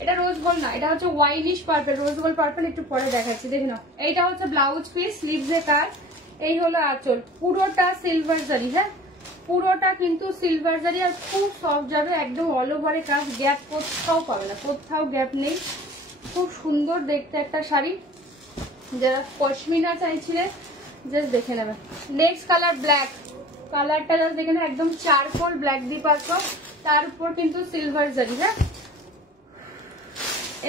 এটা রোজ গোল্ড না, এটা হচ্ছে ওয়াইনিশ পার্পল, রোজ গোল্ড পার্পল একটু পরে দেখাচ্ছি, দেখে নাও। এইটা হচ্ছে ব্লাউজ পিস, স্লিভস এ কাজ। এই হলো আঁচল, পুরোটা সিলভার জারি, হ্যাঁ পুরোটা কিন্তু সিলভার জারি, আর খুব সফট যাবে, একদম অল ওভারে কাজ, গ্যাপ কোথাও পাবে না, কোথাও গ্যাপ নেই, খুব সুন্দর দেখতে একটা শাড়ি। যারা পশমিনা চাইছিলে জাস্ট দেখে নেবে। নেক্সট কালার ব্ল্যাক, কালারটা জাস্ট দেখে না, একদম চারকোল ব্ল্যাক দিয়ে পাচ্ছ, তার উপর কিন্তু সিলভার জারি, হ্যাঁ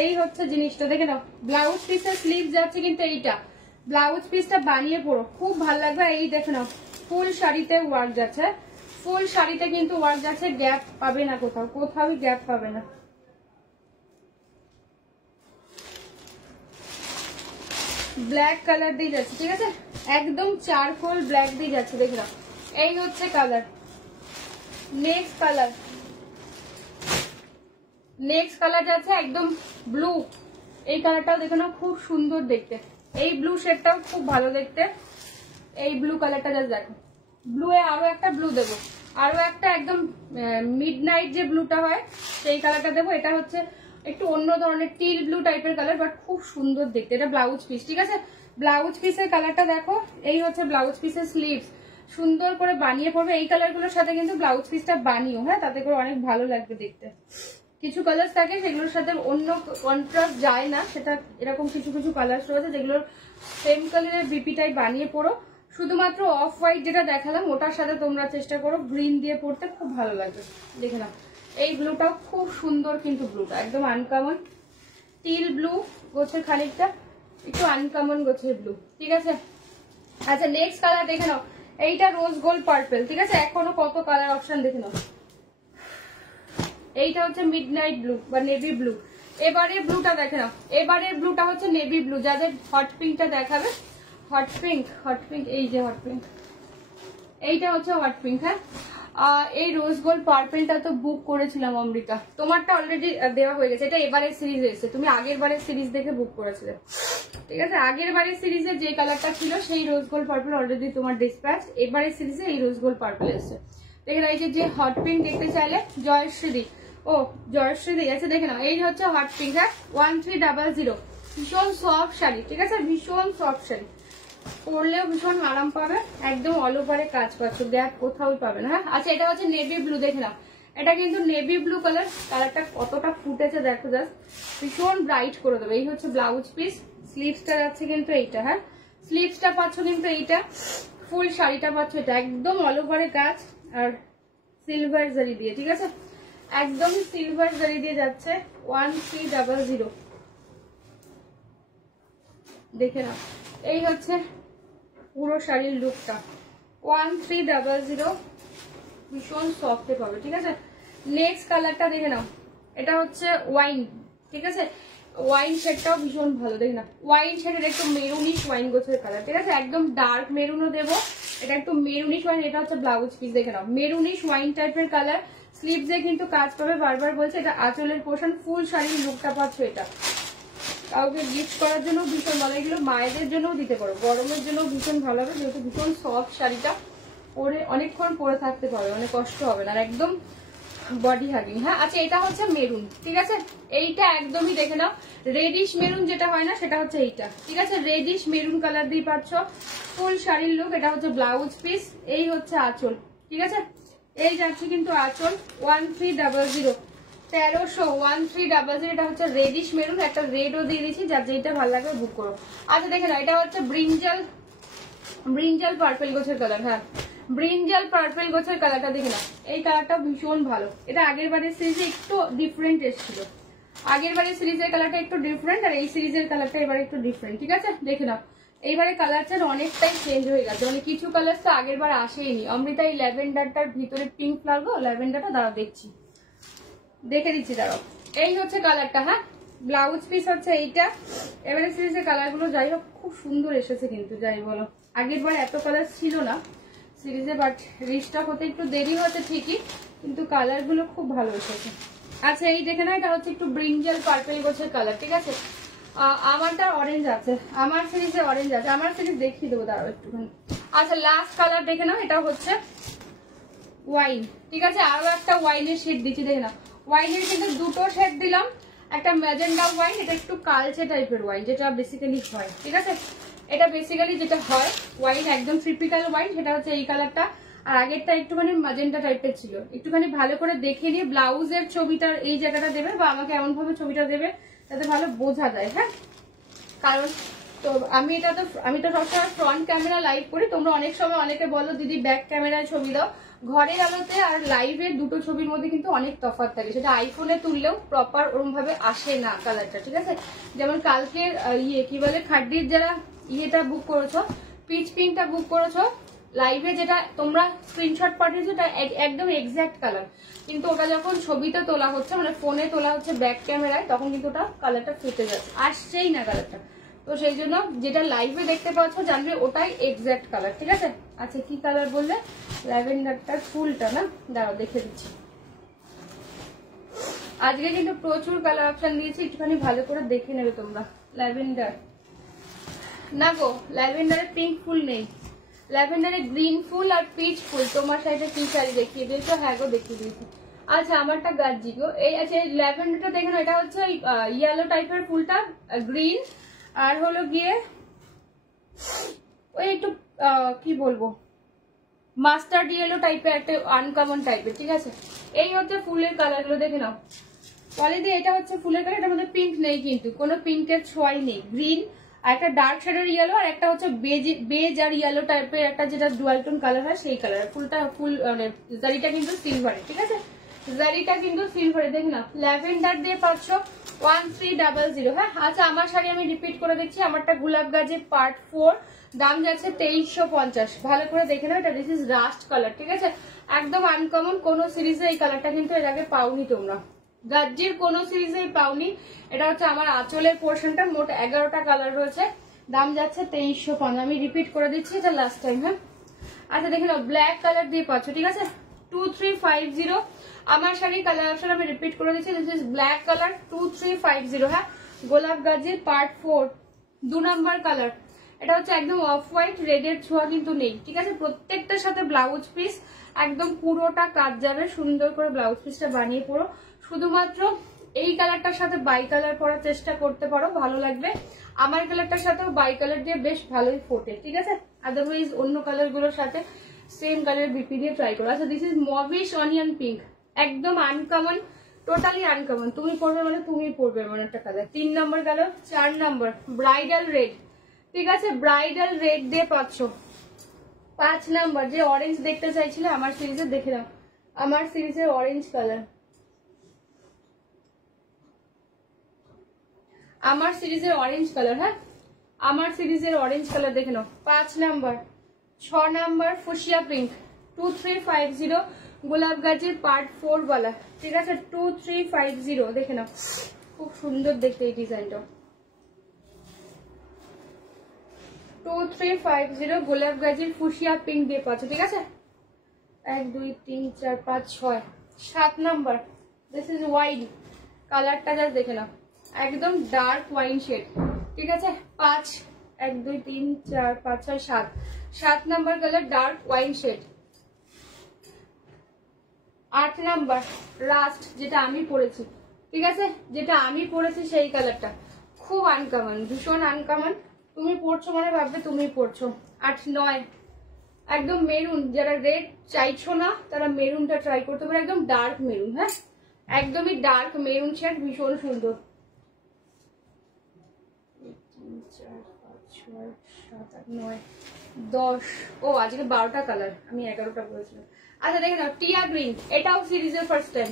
এই হচ্ছে জিনিসটা, দেখে নাও। ব্লাউজ পিসের স্লিভ যাচ্ছে কিন্তু এইটা, ব্লাউজ পিসটা বানিয়ে পড়ো, খুব ভালো লাগবে। এই দেখে নাও, ফুল শাড়িতে ওয়ার্ক যাচ্ছে, ফুল শাড়িতে কিন্তু ওয়ার্ক যাচ্ছে, গ্যাপ পাবে না কোথাও, কোথাও গ্যাপ পাবে না। ব্ল্যাক কালার দিয়ে যাচ্ছে, ঠিক আছে, একদম চারকোল ব্ল্যাক দিয়ে যাচ্ছে, দেখে নাও। এই হচ্ছে colour. Next colour, next colour যাচ্ছে একদম ব্লু, এই কালারটাও দেখে নাও, খুব সুন্দর দেখতে, এই ব্লু শেডটাও খুব ভালো দেখতে। এই ব্লু কালারটা জাস্ট দেখো, ব্লু এ আরো একটা ব্লু দেবো, আরো একটা একদম মিডনাইট যে ব্লুটা হয় সেই কালারটা দেবো। এটা হচ্ছে একটু অন্য ধরনের টিল ব্লু টাইপের কালার, বাট খুব সুন্দর দেখতে। এটা ব্লাউজ পিস, ঠিক আছে। ব্লাউজ পিসের কালারটা দেখো, এই হচ্ছে ব্লাউজ পিসের স্লিভস, সুন্দর করে বানিয়ে পড়বে। এই কালারগুলোর সাথে কিন্তু ব্লাউজ পিসটা বানিও, হ্যাঁ তাতে করে অনেক ভালো লাগবে দেখতে। কিছু কালার থাকে সেগুলোর সাথে অন্য কন্ট্রাস্ট যায় না, সেটা এরকম কিছু কিছু কালার রয়েছে যেগুলোর সেম কালারের বিপিটাই বানিয়ে পড়ো। শুধুমাত্র অফ হোয়াইট যেটা দেখালাম ওটার সাথে তোমরা চেষ্টা করো গ্রিন দিয়ে পড়তে, খুব ভালো লাগবে। দেখে নাও, এই ব্লুটাও খুব সুন্দর, কিন্তু ব্লুটা একদম আনকমন, টিল ব্লু গোছের খানিকটা, একটু আনকমন গোছের ব্লু, ঠিক আছে। আচ্ছা নেক্সট কালার দেখে নাও, এইটা রোজ গোল্ড পার্পল, ঠিক আছে। এখনো কত কালার অপশন দেখে নাও। এইটা হচ্ছে মিডনাইট ব্লু বা নেভি ব্লু। এবারের ব্লুটা দেখে নাও, এবারের ব্লুটা হচ্ছে নেভি ব্লু। যাদের হট পিঙ্কটা দেখাবে, হট পিঙ্ক, এই যে হট পিঙ্ক, এইটা হচ্ছে হট পিঙ্ক, হ্যাঁ। এই রোজ গোল্ড পার্পলটা তো বুক করেছিলাম অমৃতা, তোমারটা অলরেডি দেওয়া হয়ে গেছে, এটা এবারের সিরিজ এসেছে, তুমি আগের বারের সিরিজ দেখে বুক করেছিলে, ঠিক আছে। আগের বারের সিরিজে যে কালারটা ছিল সেই রোজ গোল্ড পার্পল অলরেডি তোমার ডিসপ্যাচ, এবারের সিরিজে এই রোজ গোল্ড পার্পল এসেছে। দেখে নাও, এই যে হট পিঙ্ক দেখতে চাইলে জয়শ্রী, ও জয়শ্রী আছে, দেখে নাও এই হচ্ছে হট পিঙ্ক, হ্যাঁ 1300। ভীষণ সফট শাড়ি, ঠিক আছে, ভীষণ সফট শাড়ি, পরলেও ভীষণ আরাম পাবে, একদম অল ওভারে কাজ পাচ্ছ, দেখ কোথাও পাবে না। হ্যাঁ আচ্ছা, এটা হচ্ছে নেভি ব্লু, দেখে নাও, এটা কিন্তু নেভি ব্লু কালার, কালারটা কতটা ফুটেছে দেখো জাস্ট, ভীষণ ব্রাইট করে দেবে। এই হচ্ছে ব্লাউজ পিস, স্লিভসটা যাচ্ছে কিন্তু এইটা, হ্যাঁ স্লিভসটা পাচ্ছ কিন্তু এইটা, ফুল শাড়িটা পাচ্ছ এটা, একদম অল ওভারে কাজ আর সিলভার জারি দিয়ে, ঠিক আছে, একদম সিলভার জারি দিয়ে যাচ্ছে। 1300 দেখে নাও, এই হচ্ছে পুরো শাড়ির লুকটা, 1300, ভীষণ সফটে পাবে, ঠিক আছে। নেক্সট কালারটা দেখে নাও, এটা হচ্ছে ওয়াইন, ঠিক আছে, ওয়াইন শেডটাও ভীষণ ভালো, দেখে নাও, ওয়াইন শেডের একটু মেরুনিশ ওয়াইন গোছের কালার, ঠিক আছে, একদম ডার্ক মেরুনও দেবো, এটা একটু মেরুনিশ ওয়াইন, এটা হচ্ছে ব্লাউজ পিস, দেখে নাও, মেরুনিশ ওয়াইন টাইপের কালার, স্লিভসে কিন্তু কাজ পাবে, বারবার বলছে এটা আঁচলের পোর্শন, ফুল শাড়ির লুকটা পাচ্ছ এটা। কাউকে গিফট করার জন্য ভীষণ ভালো, এগুলো মায়েদের জন্যও দিতে পারো, গরমের জন্য ভীষণ ভালো হবে, যেহেতু ভীষণ সফট শাড়িটা, পরে অনেকক্ষণ পরে থাকতে পারবে, মানে কষ্ট হবে না, আর একদম বডি হাগিং। হ্যাঁ আচ্ছা, এটা হচ্ছে মেরুন, ঠিক আছে, এইটা একদমই দেখে নাও, রেডিশ মেরুন যেটা হয় না সেটা হচ্ছে এইটা, ঠিক আছে, রেডিশ মেরুন কালার দিয়ে পাচ্ছ, ফুল শাড়ির লুক, এটা হচ্ছে ব্লাউজ পিস, এই হচ্ছে আঁচল, ঠিক আছে, এই যাচ্ছে কিন্তু আঁচল, 1300, 1300, এটা হচ্ছে রেডিশ মেরুন, একটা রেডও দিয়ে দিচ্ছি, যার যেটা ভালো লাগবে বুক করো। আচ্ছা দেখে নাও, এটা হচ্ছে ব্রিঞ্জাল পার্পেল গোছের কালার, হ্যাঁ ব্রিঞ্জাল পার্পেল গোছের কালারটা দেখে নাও, এই কালারটা ভীষণ ভালো, এটা আগের বারের সিরিজে একটু ডিফারেন্ট এসেছিল, আগের বারের সিরিজের কালারটা একটু ডিফারেন্ট, আর এই সিরিজের কালারটা এবারে একটু ডিফারেন্ট, ঠিক আছে, দেখে নাও, এইবারে কালারটা অনেকটাই চেঞ্জ হয়ে গেছে, মানে কিছু কালার তো আগের বার আসেইনি। অমৃতা এই ল্যাভেন্ডারটার ভিতরে পিঙ্ক লাগলো, ল্যাভেন্ডারটা দাঁড়াও দেখছি, দেখে দিচ্ছি দাঁড়াও, এই হচ্ছে কালারটা, হ্যাঁ ব্লাউজ পিস হচ্ছে এইটা। এবারে সিরিজের কালারগুলো যাই হোক খুব সুন্দর এসেছে কিন্তু, যাই বলো আগের বার এত কালার ছিল না সিরিজে, বাট রিস্টক হতে একটু দেরি হচ্ছে ঠিকই, কিন্তু কালারগুলো খুব ভালো এসেছে। আচ্ছা এই দেখে না, এটা হচ্ছে একটু ব্রিঞ্জাল পার্পেল গোছের কালার, ঠিক আছে, আমারটা অরেঞ্জ আছে, আমার সিরিজে অরেঞ্জ আছে, আমার সিরিজ দেখিয়ে দেবো দাঁড়াও একটুখানি। আচ্ছা লাস্ট কালার দেখে নাও, এটা হচ্ছে ওয়াইন, ঠিক আছে, আরো একটা ওয়াইনের শেড দিচ্ছি, দেখে নাও, ওয়াইনের কিন্তু দুটো শেড দিলাম, একটা ম্যাজেন্ডা ওয়াইন, এটা একটু কালচে টাইপের ওয়াইন, যেটা বেসিক্যালি হয়, ঠিক আছে, এটা বেসিক্যালি যেটা হয় ওয়াইন, একদম ট্রিপিক্যাল ওয়াইন, সেটা হচ্ছে এই কালারটা, আর আগেরটা একটুখানি ম্যাজেন্ডা টাইপের ছিল। একটুখানি ভালো করে দেখে নিয়ে ব্লাউজের ছবিটা এই জায়গাটা দেবে, বা আমাকে এমন ভাবে ছবিটা দেবে যাতে ভালো বোঝা যায়, হ্যাঁ কারণ তো আমি তো সবসময় ফ্রন্ট ক্যামেরা লাইভ করি, তোমরা অনেক সময় অনেকে বলো দিদি ব্যাক ক্যামেরায় ছবি দাও, ঘরের আলোতে আর লাইভে দুটো ছবির মধ্যে কিন্তু অনেক তফাৎ থাকে, সেটা আইফোনে তুললেও প্রপার ওরম ভাবে আসে না কালারটা, ঠিক আছে, যেমন কালকের কি বলে খাড্ডির যারা ইয়েটা বুক করেছো, পিচ পিঙ্কটা বুক করেছো, লাইভে যেটা তোমরা স্ক্রিনশট পাঠিয়েছো ওটা একদম এক্সাক্ট কালার, কিন্তু ওটা যখন ছবিতে তোলা হচ্ছে, মানে ফোনে তোলা হচ্ছে ব্যাক ক্যামেরায়, তখন কিন্তু ওটা কালারটা ফেটে যাচ্ছে, আসছেই না কালারটা, তো সেই জন্য যেটা লাইভে দেখতে পাচ্ছ জানবে ওটাই এক্সাক্ট কালার, ঠিক আছে। আচ্ছা কি কালার বললে, ল্যাভেন্ডারটার ফুলটা না, দাঁড়াও দেখে দিচ্ছি, আজকে কিন্তু প্রচুর কালার অপশন দিয়েছি, একটুখানি ভালো করে দেখে নেবে তোমরা। ল্যাভেন্ডার না গো, ল্যাভেন্ডারে পিঙ্ক ফুল নেই, ল্যাভেন্ডারে গ্রিন ফুল আর পিচ ফুল, তোমার সাইডে কি শাড়ি দেখিয়ে দিয়েছো, হ্যাঁ গো দেখিয়ে দিয়েছি। আচ্ছা আমারটা গাজি গো, এই আছে ল্যাভেন্ডারটা দেখে নাও, এটা হচ্ছে ইয়েলো টাইপের ফুলটা, গ্রিন আর হলো গিয়ে ওই একটু কি বলবো মাস্টার্ড ইয়েলো টাইপের, একটা আনকমন টাইপের, ঠিক আছে, এই হচ্ছে ফুলের কালার গুলো দেখে নাও। পলিদি এটা হচ্ছে ফুলের কালার, এটার মধ্যে পিঙ্ক নেই, কিন্তু কোনো পিঙ্কের ছোঁয়াই নেই, গ্রিন আর একটা ডার্ক শেডের ইয়েলো, আর একটা হচ্ছে বেজ আর ইয়েলো টাইপের একটা যেটা ডুয়াল টোন কালার হয় সেই কালার, ফুল মানে জারিটা কিন্তু সিলভারে, ঠিক আছে, জারিটা কিন্তু সিলভারে, দেখে নাও, ল্যাভেন্ডার দিয়ে পাচ্ছ 1300, হ্যাঁ। আচ্ছা আমার শাড়ি আমি রিপিট করে দিচ্ছি, আমারটা গোলাপ গাজে পার্ট 4, দাম যাচ্ছে 2350, ভালো করে দেখে নাও, এটা দিস ইজ রাস্ট কালার, ঠিক আছে, একদম আনকমন, কোন সিরিজে এই কালারটা কিন্তু এর আগে পাওনি তোমরা, গাজ্জির কোন সিরিজে পাওনি, এটা হচ্ছে আমার আঁচলের পোর্শনটা, মোট 11টা কালার রয়েছে, দাম যাচ্ছে 2350, আমি রিপিট করে দিচ্ছি, এটা লাস্ট টাইম, হ্যাঁ। আচ্ছা দেখে নাও, ব্ল্যাক কালার দিয়ে পাচ্ছ, ঠিক আছে, 2350, আমার শাড়ির কালার অপশন আমি রিপিট করে দিচ্ছি, দিস ইজ ব্ল্যাক কালার 2350, হ্যাঁ, গোলাপ গাজের পার্ট 4, 2 নম্বর কালার, এটা হচ্ছে একদম অফ হোয়াইট, রেডের ছোঁয়া কিন্তু নেই, ঠিক আছে, প্রত্যেকটার সাথে ব্লাউজ পিস একদম পুরোটা কাজ যাবে, সুন্দর করে ব্লাউজ পিসটা বানিয়ে পড়ো, শুধুমাত্র এই কালারটার সাথে বাই কালার পরার চেষ্টা করতে পারো, ভালো লাগবে। আমার কালারটার সাথেও বাই কালার দিয়ে বেশ ভালোই ফোটে, ঠিক আছে। আদারওয়াইজ অন্য কালার গুলোর সাথে সেম কালার বিপি দিয়ে ট্রাই করো। আচ্ছা, this is mauvish onion pink, একদম আনকমন, টোটালি আনকমন। তুমি পরবে মানে তুমি পরবে এমন একটা কালার। 3 নম্বর গেল। 4 নম্বর ব্রাইডাল রেড, ঠিক আছে, ব্রাইডাল রেড দিয়ে পাচ্ছ। 5 নম্বর যে অরেঞ্জ দেখতে চাইছিলে আমার সিরিজে, দেখে নাও আমার সিরিজের অরেঞ্জ কালার, আমার সিরিজের অরেঞ্জ কালার, হ্যাঁ আমার সিরিজের অরেঞ্জ কালার দেখে নাও। 5 নাম্বার। 6 নাম্বার ফুশিয়া পিঙ্ক, 2350 গোলাপ গাছের পার্ট 4 वाला, ঠিক আছে, 2350 দেখে নাও, খুব সুন্দর দেখতে এই ডিজাইনটা। 2350 গোলাপ গাছের ফুশিয়া পিঙ্ক দিয়ে পাচ্ছ, ঠিক আছে। 1 2 3 4 5 6 7 নাম্বার, দিস ইজ ওয়াইন কালারটা, জাস্ট দেখে নাও, একদম ডার্ক ওয়াইন শেড, ঠিক আছে। 5 1 2 3 4 5 6 7 7 number colour dark wine shade. 8 number rust, যেটা আমি পরেছি, ঠিক আছে, যেটা আমি পরেছি সেই কালারটা, খুব আনকমন, ভীষণ আনকমন। তুমি পরছো মানে ভাববে তুমি পরছো। 8 9 একদম মেরুন, যারা রেড চাইছো না তারা মেরুনটা ট্রাই করতে পারো, একদম ডার্ক মেরুন, হ্যাঁ একদমই ডার্ক মেরুন শেড, ভীষণ সুন্দর। 3 4 5 6 7 8 9 10, ও আজকে 12টা কালার, আমি 11টা বলেছিলাম। আচ্ছা দেখে নাও, টিয়া গ্রিন, এটাও সিরিজের ফার্স্ট টাইম,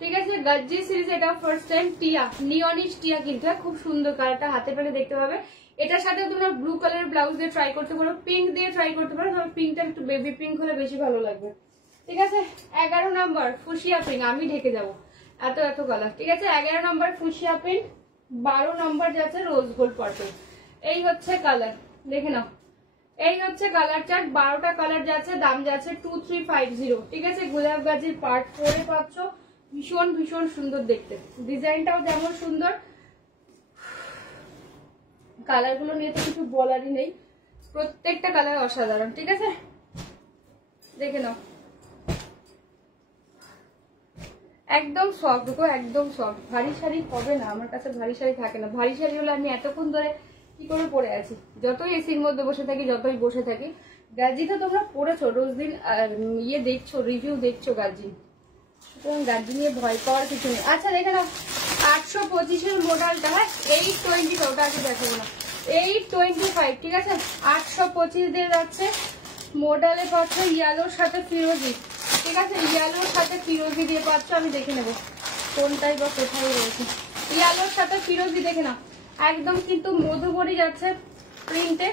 ঠিক আছে, গজ্জি সিরিজ এটাও ফার্স্ট টাইম। টিয়া নিয়নিশ টিয়া, কিন্তু খুব সুন্দর কালারটা, হাতে পেলে দেখতে পাবে। এটার সাথে তোমরা ব্লু কালার ব্লাউজ দিয়ে ট্রাই করতে পারো, পিঙ্ক দিয়ে ট্রাই করতে পারো, তবে পিঙ্কটা একটু বেবি পিঙ্ক হলে বেশি ভালো লাগবে, ঠিক আছে। 11 নাম্বার ফুশিয়া পিঙ্ক, আমি ঢেকে যাবো এত এত কালার, ঠিক আছে। 11 নাম্বার ফুশিয়া পিঙ্ক, 12 নাম্বার যাচ্ছে রোজ গোল্ড পার্পল। এই হচ্ছে কালার, দেখে নাও, এই হচ্ছে কালার চার্ট, 12টা কালার যাচ্ছে, দাম যাচ্ছে 2350, ঠিক আছে। গোলাপ গাছের পার্ট 4 এ পাচ্ছ, ভীষণ ভীষণ সুন্দর দেখতে, ডিজাইনটাও যেমন সুন্দর, কালার গুলো নিয়ে তো কিছু বলারই নেই, প্রত্যেকটা কালার অসাধারণ, ঠিক আছে, দেখে নাও, একদম সফট, দেখো একদম সফট, ভারী শাড়ি হবে না, আমার কাছে ভারী শাড়ি থাকে না, ভারী শাড়ি হলে আমি এতক্ষণ ধরে কি করে পরে আছি, যতই এসির মধ্যে বসে থাকি, যতই বসে থাকি। গার্জি তো তোমরা পরেছো, রোজ দিন ইয়ে দেখছো, রিভিউ দেখছো গার্জি, গার্জি নিয়ে ভয় পাওয়ার কিছু নেই। আচ্ছা দেখে নাও, 825 মডেলটা, হ্যাঁ 820, ওটা আগে দেখাবো না, 825, ঠিক আছে, 825 দিয়ে যাচ্ছে। মডেলে পাচ্ছ ইয়েলোর সাথে ফিরোজি, ঠিক আছে, ইয়েলোর সাথে ফিরোজি দিয়ে পাচ্ছ, আমি দেখে নেবো কোনটাই বা কোথায় রয়েছে। ইয়েলোর সাথে ফিরোজি দেখে নাও, একদম কিন্তু মধুবরী যাচ্ছে প্রিন্টে,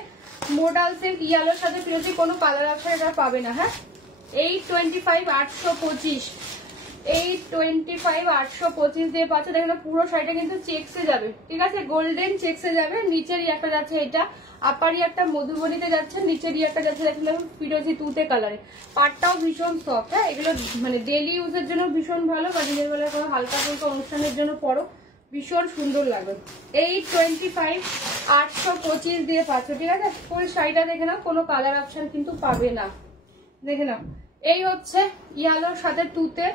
মোডাল সিল্ক, ইয়েলোর সাথে ফিরোজি, কোনো কালার অপশন এটা পাবে না, হ্যাঁ। 825 825, 825 825 দিয়ে পাচ্ছ, দেখো পুরো শাড়িটা কিন্তু চেক্সে যাবে, ঠিক আছে, গোল্ডেন চেক্সে যাবে। নিচের একটা যাচ্ছে এটা, আপারি একটা মধুবনীতে যাচ্ছে, নিচের একটা যাচ্ছে দেখলাম ফিরোজি তুতে কালারে, পাটটাও ভীষণ সফট, হ্যাঁ এগুলো মানে ডেলি ইউজের জন্য ভীষণ ভালো, বা দিনের বেলা কোনো হালকা ফুলকা অনুষ্ঠানের জন্য পরো, ভীষণ সুন্দর লাগবে। 825 825 দিয়ে পাচ্ছ, ঠিক আছে। ফুল শাড়িটা দেখে নাও, কোনো কালার অপশন কিন্তু পাবে না, দেখে নাও। এই হচ্ছে ইয়েলোর সাথে তুতে,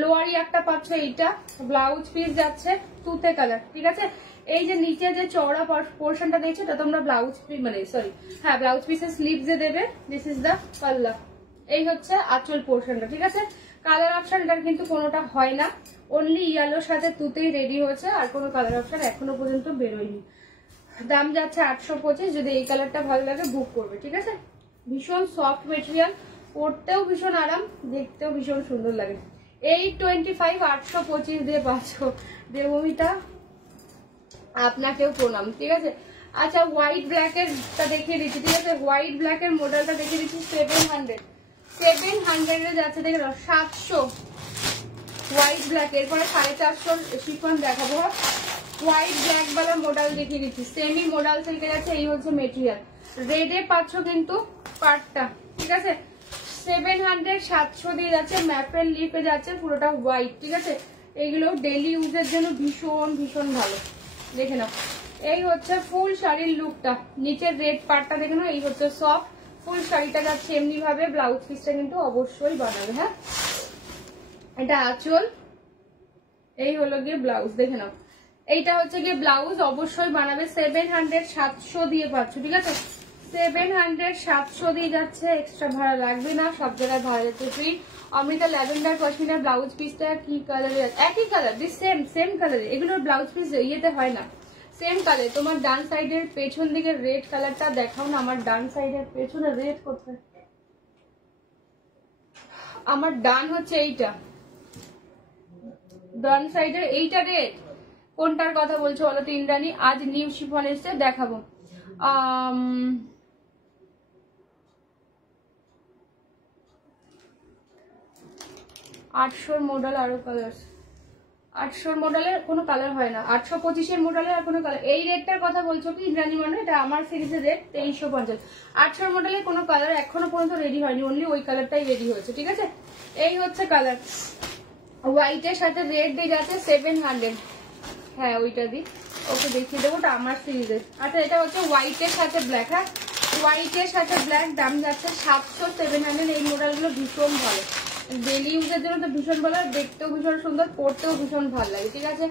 লোয়ারি একটা পাচ্ছ, এইটা ব্লাউজ পিস যাচ্ছে তুতে কালার, ঠিক আছে। এই যে নিচে যে চওড়া পোর্শনটা দেখছো, এটা তোমরা ব্লাউজ পিস মানে সরি হ্যাঁ ব্লাউজ পিসের স্লিভস এ দেবে, দিস ইজ দা পাল্লা। এই হচ্ছে আঁচল পোর্শনটা, ঠিক আছে। কালার অপশন এটার কিন্তু কোনোটা হয় না, অনলি ইয়েলোর সাথে তুতেই রেডি হয়েছে, আর কোনো কালার অপশন এখনো পর্যন্ত বেরোয়নি। দাম যাচ্ছে 825, যদি এই কালারটা ভালো লাগে বুক করবে, ঠিক আছে। ভীষণ সফট মেটেরিয়াল, পরতেও ভীষণ আরাম, দেখতেও ভীষণ সুন্দর লাগে। 825 825 দিয়ে পাচ্ছ, দেবমিতা আপনাকেও প্রণাম, ঠিক আছে। আচ্ছা হোয়াইট ব্ল্যাকের টা দেখিয়ে দিচ্ছি, ঠিক আছে, হোয়াইট ব্ল্যাকের মডেলটা দেখিয়ে দিচ্ছি, 700 700 এ যাচ্ছে, দেখে নাও 700 হোয়াইট ব্ল্যাক। এরপরে 450 শিফন দেখাবো, হোয়াইট ব্ল্যাক वाला মডেল দেখিয়ে দিচ্ছি, সেমি মডেল সিল্কে যাচ্ছে, এই হচ্ছে মেটেরিয়াল, রেডে পাচ্ছ কিন্তু পার্টটা, ঠিক আছে। 700 700 দিয়ে যাচ্ছে, ম্যাপেল লিপে যাচ্ছে, পুরোটা হোয়াইট, ঠিক আছে। এইগুলো ডেলি ইউজের জন্য ভীষণ ভীষণ ভালো, দেখে নাও। এই হচ্ছে ফুল শাড়ির লুকটা, নিচের রেড পার্টটা দেখে নাও, এই হচ্ছে সফট ফুল শাড়িটা যাচ্ছে এমনি ভাবে, ব্লাউজ পিসটা কিন্তু অবশ্যই বানাবে, হ্যাঁ। এটা আঁচল, এই হলো গিয়ে ব্লাউজ, দেখে নাও। এইটা হচ্ছে গিয়ে ব্লাউজ, অবশ্যই বানাবে 700 700 দিয়ে পাচ্ছ, ঠিক আছে? 700 700 দিয়ে যাচ্ছে, এক্সট্রা ভাড়া লাগবে না, সব জায়গায় ভাড়া যাচ্ছে free. Amrita lavender pashmina blouse পিসটা কি কালারের? একই কালার, সেম কালারে। এগুলোর ব্লাউজ পিস ইয়েতে হয় না, সেম কালার। তোমার ডান সাইডের পেছন দিকে রেড কালারটা দেখাও না, আমার ডান সাইডের পেছনে রেড কোথায়? আমার ডান হচ্ছে এইটা, ডান সাইডের এইটা রেড। কোনটার কথা বলছো বলো তো ইন্দ্রাণী? আজ নিউ শিফন এসছে, দেখাবো। 800 মডেল আরো কালার, 800 মডেলের কোনো কালার হয় না, 825 মডেলের আর কোনো কালার। এই রেটটার কথা বলছো কি ইন্দ্রাণী? মানে এটা আমার সিরিজের রেট 2350। 800 মডেলের কোনো কালার এখনো পর্যন্ত রেডি হয়নি, অনলি ওই কালারটাই রেডি হয়েছে, ঠিক আছে? এই হচ্ছে কালার, হোয়াইটের সাথে রেড দিয়ে যাচ্ছে 700। হ্যাঁ ওইটা দিই, ওকে দেখিয়ে দেবো, ওটা আমার সিরিজের। আচ্ছা এটা হচ্ছে হোয়াইটের সাথে ব্ল্যাক, হ্যাঁ হোয়াইটের সাথে ব্ল্যাক, দাম যাচ্ছে 700 700। এই মডেলগুলো ভীষণ ভালো, ডেলি ইউজের জন্য তো ভীষণ ভালো, দেখতেও ভীষণ সুন্দর, পরতেও ভীষণ ভালো লাগে, ঠিক আছে?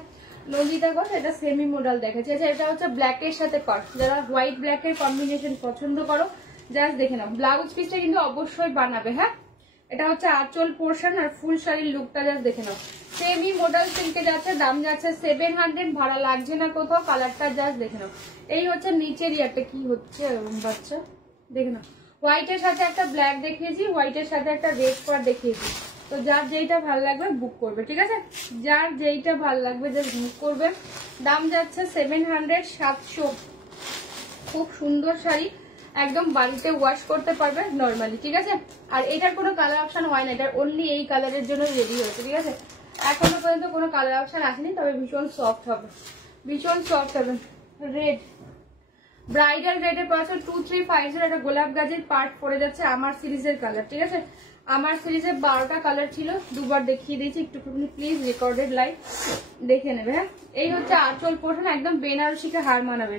নন্দিতা ঘোষ এটা সেমি মডেল দেখাচ্ছে। আচ্ছা এটা হচ্ছে ব্ল্যাকের সাথে পার্ট, যারা হোয়াইট ব্ল্যাকের কম্বিনেশন পছন্দ করো জাস্ট দেখে নাও। ব্লাউজ পিসটা কিন্তু অবশ্যই বানাবে, হ্যাঁ এটা হচ্ছে আঁচল পোর্শন আর ফুল শাড়ির লুকটা জাস্ট দেখে নাও। সেমি মডেল সিল্কে যাচ্ছে, দাম যাচ্ছে 700, ভাড়া লাগছে না কোথাও, কালারটা জাস্ট দেখে নাও। এই হচ্ছে নিচের ইয়ারটা, কি হচ্ছে বাচ্চা দেখে নাও। হোয়াইটের সাথে একটা ব্ল্যাক দেখিয়েছি, হোয়াইটের সাথে একটা রেড পার্ট দেখিয়েছি। তো যার যেইটা ভালো লাগবে বুক করবে, ঠিক আছে? যার যেইটা ভালো লাগবে জাস্ট বুক করবে। দাম যাচ্ছে 700 700। খুব সুন্দর শাড়ি, একদম বাড়িতে ওয়াশ করতে পারবে নর্মালি, ঠিক আছে? আর এটার কোনো কালার অপশন হয় না, এটার অনলি এই কালারের জন্য রেডি হয়েছে, ঠিক আছে? এখনো পর্যন্ত কোনো কালার অপশন আসেনি, তবে ভীষণ সফট হবে, ভীষণ সফট হবে। রেড, ব্রাইডাল রেডের পাচ্ছ 2350। একটা গোলাপ গাছের পার্ট পড়ে যাচ্ছে, আমার সিরিজের কালার, ঠিক আছে? আমার সিরিজে 12টা কালার ছিল, দুবার দেখিয়ে দিয়েছি, একটু প্লিজ রেকর্ডেড লাইভ দেখে নেবে, হ্যাঁ? এই হচ্ছে আঁচল পোর্শন, একদম বেনারসিকে হার মানাবে,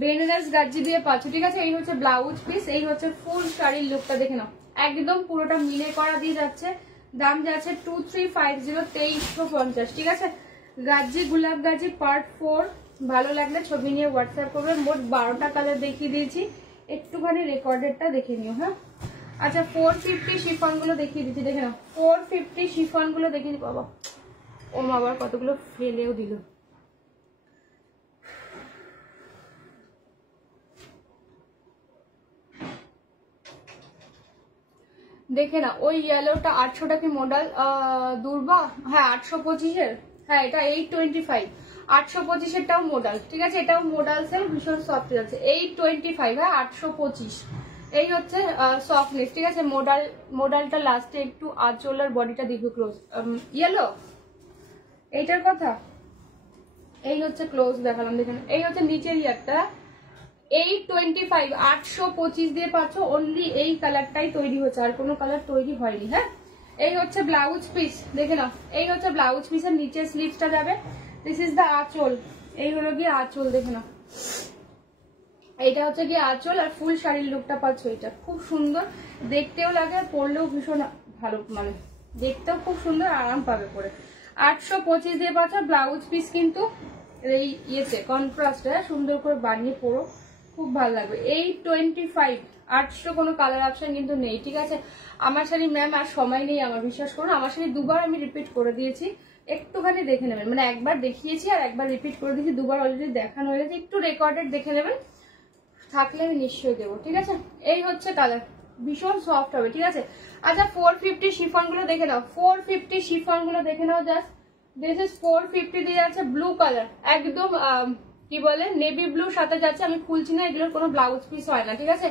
বেনারস গাজি দিয়ে পাচ্ছ, ঠিক আছে? এই হচ্ছে ব্লাউজ পিস, এই হচ্ছে ফুল শাড়ির লুকটা দেখে নাও, একদম পুরোটা মিলে করা দিয়ে যাচ্ছে। দাম যাচ্ছে 2350 2350, ঠিক আছে? গাজি গোলাপ গাজি পার্ট 4, ভালো লাগলে ছবি নিয়ে হোয়াটসঅ্যাপ করবে। মোট 12টা কালার দেখিয়ে দিয়েছি, একটুখানি রেকর্ডেডটা দেখে নিও, হ্যাঁ? আচ্ছা 450 শিফন গুলো দেখিয়ে দিচ্ছি, দেখে নাও 450 শিফন গুলো দেখিয়ে দিই। বাবা ও আবার কতগুলো ফেলেও দিল। দেখে না ওই ইয়েলোটা 800টা কি মডেল দুর্বা? হ্যাঁ 825 হ্যাঁ এটা 825, 825টাও মডেল, ঠিক আছে? এটাও মডেল সেল, ভীষণ সফট আছে। 825, হ্যাঁ 825। এই হচ্ছে সফটনেস, ঠিক আছে? মডেলটা লাস্টে একটু আঁচল আর বডিটা দীর্ঘ ক্লোজ। ইয়েলো এইটার কথা, এই হচ্ছে ক্লোজ দেখালাম, দেখেন এই হচ্ছে নিচের ইয়ারটা 825, 825 দিয়ে পাচ্ছ, অনলি এই কালারটাই তৈরি হচ্ছে, আর কোনো কালার তৈরি হয়নি, হ্যাঁ? এই হচ্ছে ব্লাউজ পিস, দেখে নাও এই হচ্ছে ব্লাউজ পিসের নিচের স্লিভসটা যাবে, দিস ইজ দা আঁচল, এই হলো গিয়ে আঁচল, দেখে নাও এইটা হচ্ছে গিয়ে আঁচল, আর ফুল শাড়ির লুকটা পাচ্ছ, এটা খুব সুন্দর দেখতেও লাগে, আর পরলেও ভীষণ ভালো, মানে দেখতেও খুব সুন্দর, আরাম পাবে পরে। 825 দিয়ে পাচ্ছ ব্লাউজ পিস, কিন্তু এই ইয়েতে কন্ট্রাস্টে সুন্দর করে বানিয়ে পরো, খুব ভালো লাগবে। 825, 800 কোনো কালার অপশন কিন্তু নেই, ঠিক আছে? আমার শাড়ি ম্যাম আর সময় নেই আমার, বিশ্বাস করুন, আমার শাড়ি দুবার আমি রিপিট করে দিয়েছি, একটুখানি দেখে নেবেন, মানে একবার দেখিয়েছি আর একবার রিপিট করে দিয়েছি, দুবার অলরেডি দেখানো হয়ে গেছে, একটু রেকর্ডেড দেখে নেবেন, থাকলে আমি নিশ্চয়ই দেবো, ঠিক আছে? এই হচ্ছে কালার, ভীষণ সফট হবে, ঠিক আছে? আচ্ছা 450 শিফন গুলো দেখে নাও, 450 শিফন গুলো দেখে নাও, জাস্ট দিস ইজ 450 দিয়ে যাচ্ছে, ব্লু কালার, একদম কি বলে নেভি ব্লুর সাথে যাচ্ছে। আমি খুলছি না, এগুলোর কোনো ব্লাউজ পিস হয় না, ঠিক আছে?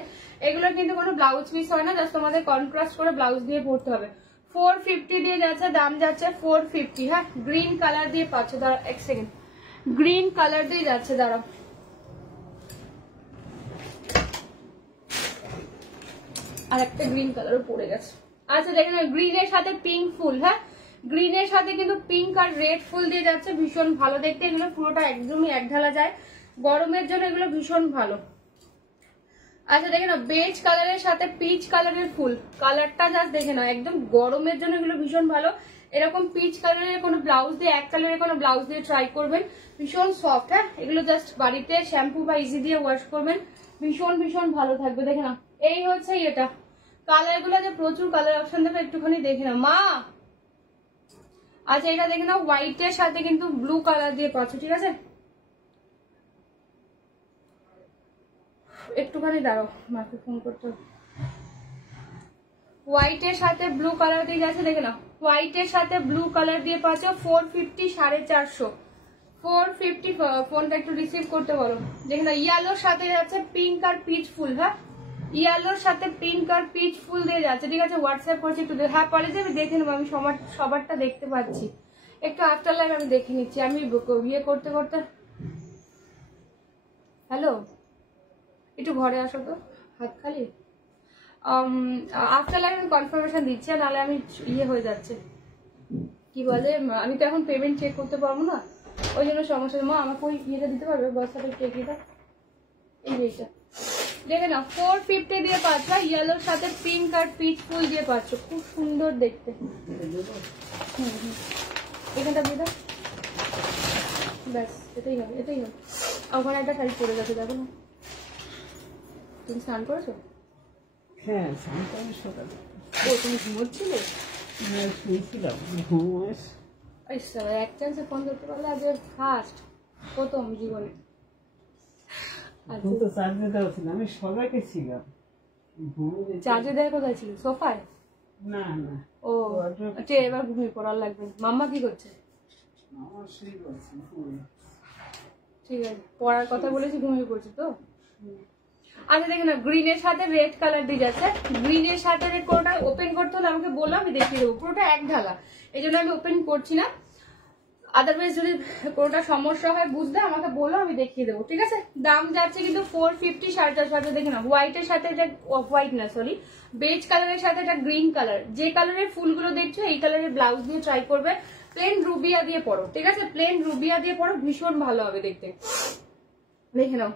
এগুলোর কিন্তু কোনো ব্লাউজ পিস হয় না, জাস্ট তোমাদের কন্ট্রাস্ট করে ব্লাউজ দিয়ে পরতে হবে। 450 দিয়ে যাচ্ছে, দাম যাচ্ছে 450, হ্যাঁ? গ্রিন কালার দিয়ে পাচ্ছ, দাঁড়া এক সেকেন্ড, গ্রিন কালার দিয়ে যাচ্ছে, দাঁড়া আর একটা গ্রিন কালারও পড়ে গেছে। আচ্ছা দেখেন গ্রিনের সাথে পিঙ্ক ফুল, হ্যাঁ গ্রিনের সাথে কিন্তু পিঙ্ক আর রেড ফুল দিয়ে যাচ্ছে, ভীষণ ভালো দেখতে, এগুলো পুরোটা একদমই এক ঢালা যায়, গরমের জন্য এগুলো ভীষণ ভালো। আচ্ছা দেখে নাও, বেজ কালারের সাথে পিচ কালারের ফুল, কালারটা জাস্ট দেখে নাও, একদম গরমের জন্য এগুলো ভীষণ ভালো। এরকম পিচ কালারের কোনো ব্লাউজ দিয়ে, এক কালারের কোনো ব্লাউজ দিয়ে ট্রাই করবেন, ভীষণ সফট। হ্যাঁ, এগুলো জাস্ট বাড়িতে শ্যাম্পু বা ইজি দিয়ে ওয়াশ করবেন, ভীষণ ভীষণ ভালো থাকবে। দেখে নাও, এই হচ্ছে এটা। কালার গুলো যে প্রচুর কালার অপশন দেবে, একটুখানি দেখে নাও মা। আচ্ছা এটা দেখে নাও, হোয়াইটের সাথে কিন্তু ব্লু কালার দিয়ে পাচ্ছ, ঠিক আছে? একটুখানি দাঁড়াও, মাকে ফোন করতে। হোয়াইটের সাথে ব্লু কালার দিয়ে গেছে, দেখে নাও, হোয়াইটের সাথে ব্লু কালার দিয়ে পাচ্ছ 450, 450, 450। ফোনটা একটু রিসিভ করতে বলো। দেখে নাও, ইয়েলোর সাথে যাচ্ছে পিঙ্ক আর পিচ ফুল। হ্যাঁ, ইয়েলোর সাথে পিঙ্ক আর পিচ ফুল দিয়ে যাচ্ছে, ঠিক আছে? হোয়াটসঅ্যাপ করছি একটু। হ্যাঁ পরে আমি দেখে নেবো, আমি সবারটা দেখতে পাচ্ছি। একটু আফটার লাইভ আমি দেখে নিচ্ছি, আমি ইয়ে করতে করতে। হ্যালো, একটু ঘরে আসো তো, হাত খালি। আফটার লাইভ আমি কনফার্মেশন দিচ্ছি, নাহলে আমি ইয়ে হয়ে যাচ্ছে, কি বলে, আমি তো এখন পেমেন্ট চেক করতে পারবো না, ওই জন্য সমস্যা। মা আমাকে ওই ইয়েটা দিতে পারবে, বস্তাটা টেকিটা, এই এইটা দেখে নাও, 450 দিয়ে পাচ্ছ। ইয়েলোর সাথে পিঙ্ক আর পিচ ফুল দিয়ে পাচ্ছ, খুব সুন্দর দেখতে। এখানটা দিয়ে দাও, ব্যাস এটাই হবে, এটাই হবে। ওখানে একটা শাড়ি পরে গেছে, দেখো না। তুমি স্নান করেছো? হ্যাঁ, স্নান করে সকালে। ও তুমি ঘুমোচ্ছিলে? হ্যাঁ, শুয়েছিলাম, ঘুম এক চান্সে ফোন করতে পারলে আজ ফার্স্ট, প্রথম জীবনে। তো চার্জে দেওয়া ছিল, আমি সবাইকে ছিলাম। চার্জে দেওয়া কোথায় ছিল? সোফায়? না না, ও আচ্ছা, এবার ঘুমিয়ে পড়ার লাগবে। মাম্মা কি করছে? আমার সেই বলছি, ঠিক আছে, পড়ার কথা বলেছি, ঘুমিয়ে পড়ছে তো। আচ্ছা দেখে না, গ্রিনের সাথে রেড কালার দিয়ে যাচ্ছে। গ্রিনের সাথে রেড, কোনটা ওপেন করতে হলে আমাকে বলো, আমি দেখিয়ে দেবো। পুরোটা এক ঢালা, এই জন্য আমি ওপেন করছি না। আদারওয়াইজ যদি কোনটা সমস্যা হয় বুঝতে আমাকে বলো, আমি দেখিয়ে দেবো, ঠিক আছে? দাম যাচ্ছে কিন্তু 450, 450। দেখে না, হোয়াইটের সাথে এটা, হোয়াইট না সরি, বেজ কালারের সাথে এটা গ্রিন কালার। যে কালারের ফুলগুলো দেখছো এই কালারের ব্লাউজ দিয়ে ট্রাই করবে। প্লেন রুবিয়া দিয়ে পরো, ঠিক আছে? প্লেন রুবিয়া দিয়ে পরো, ভীষণ ভালো হবে দেখতে। দেখে নাও,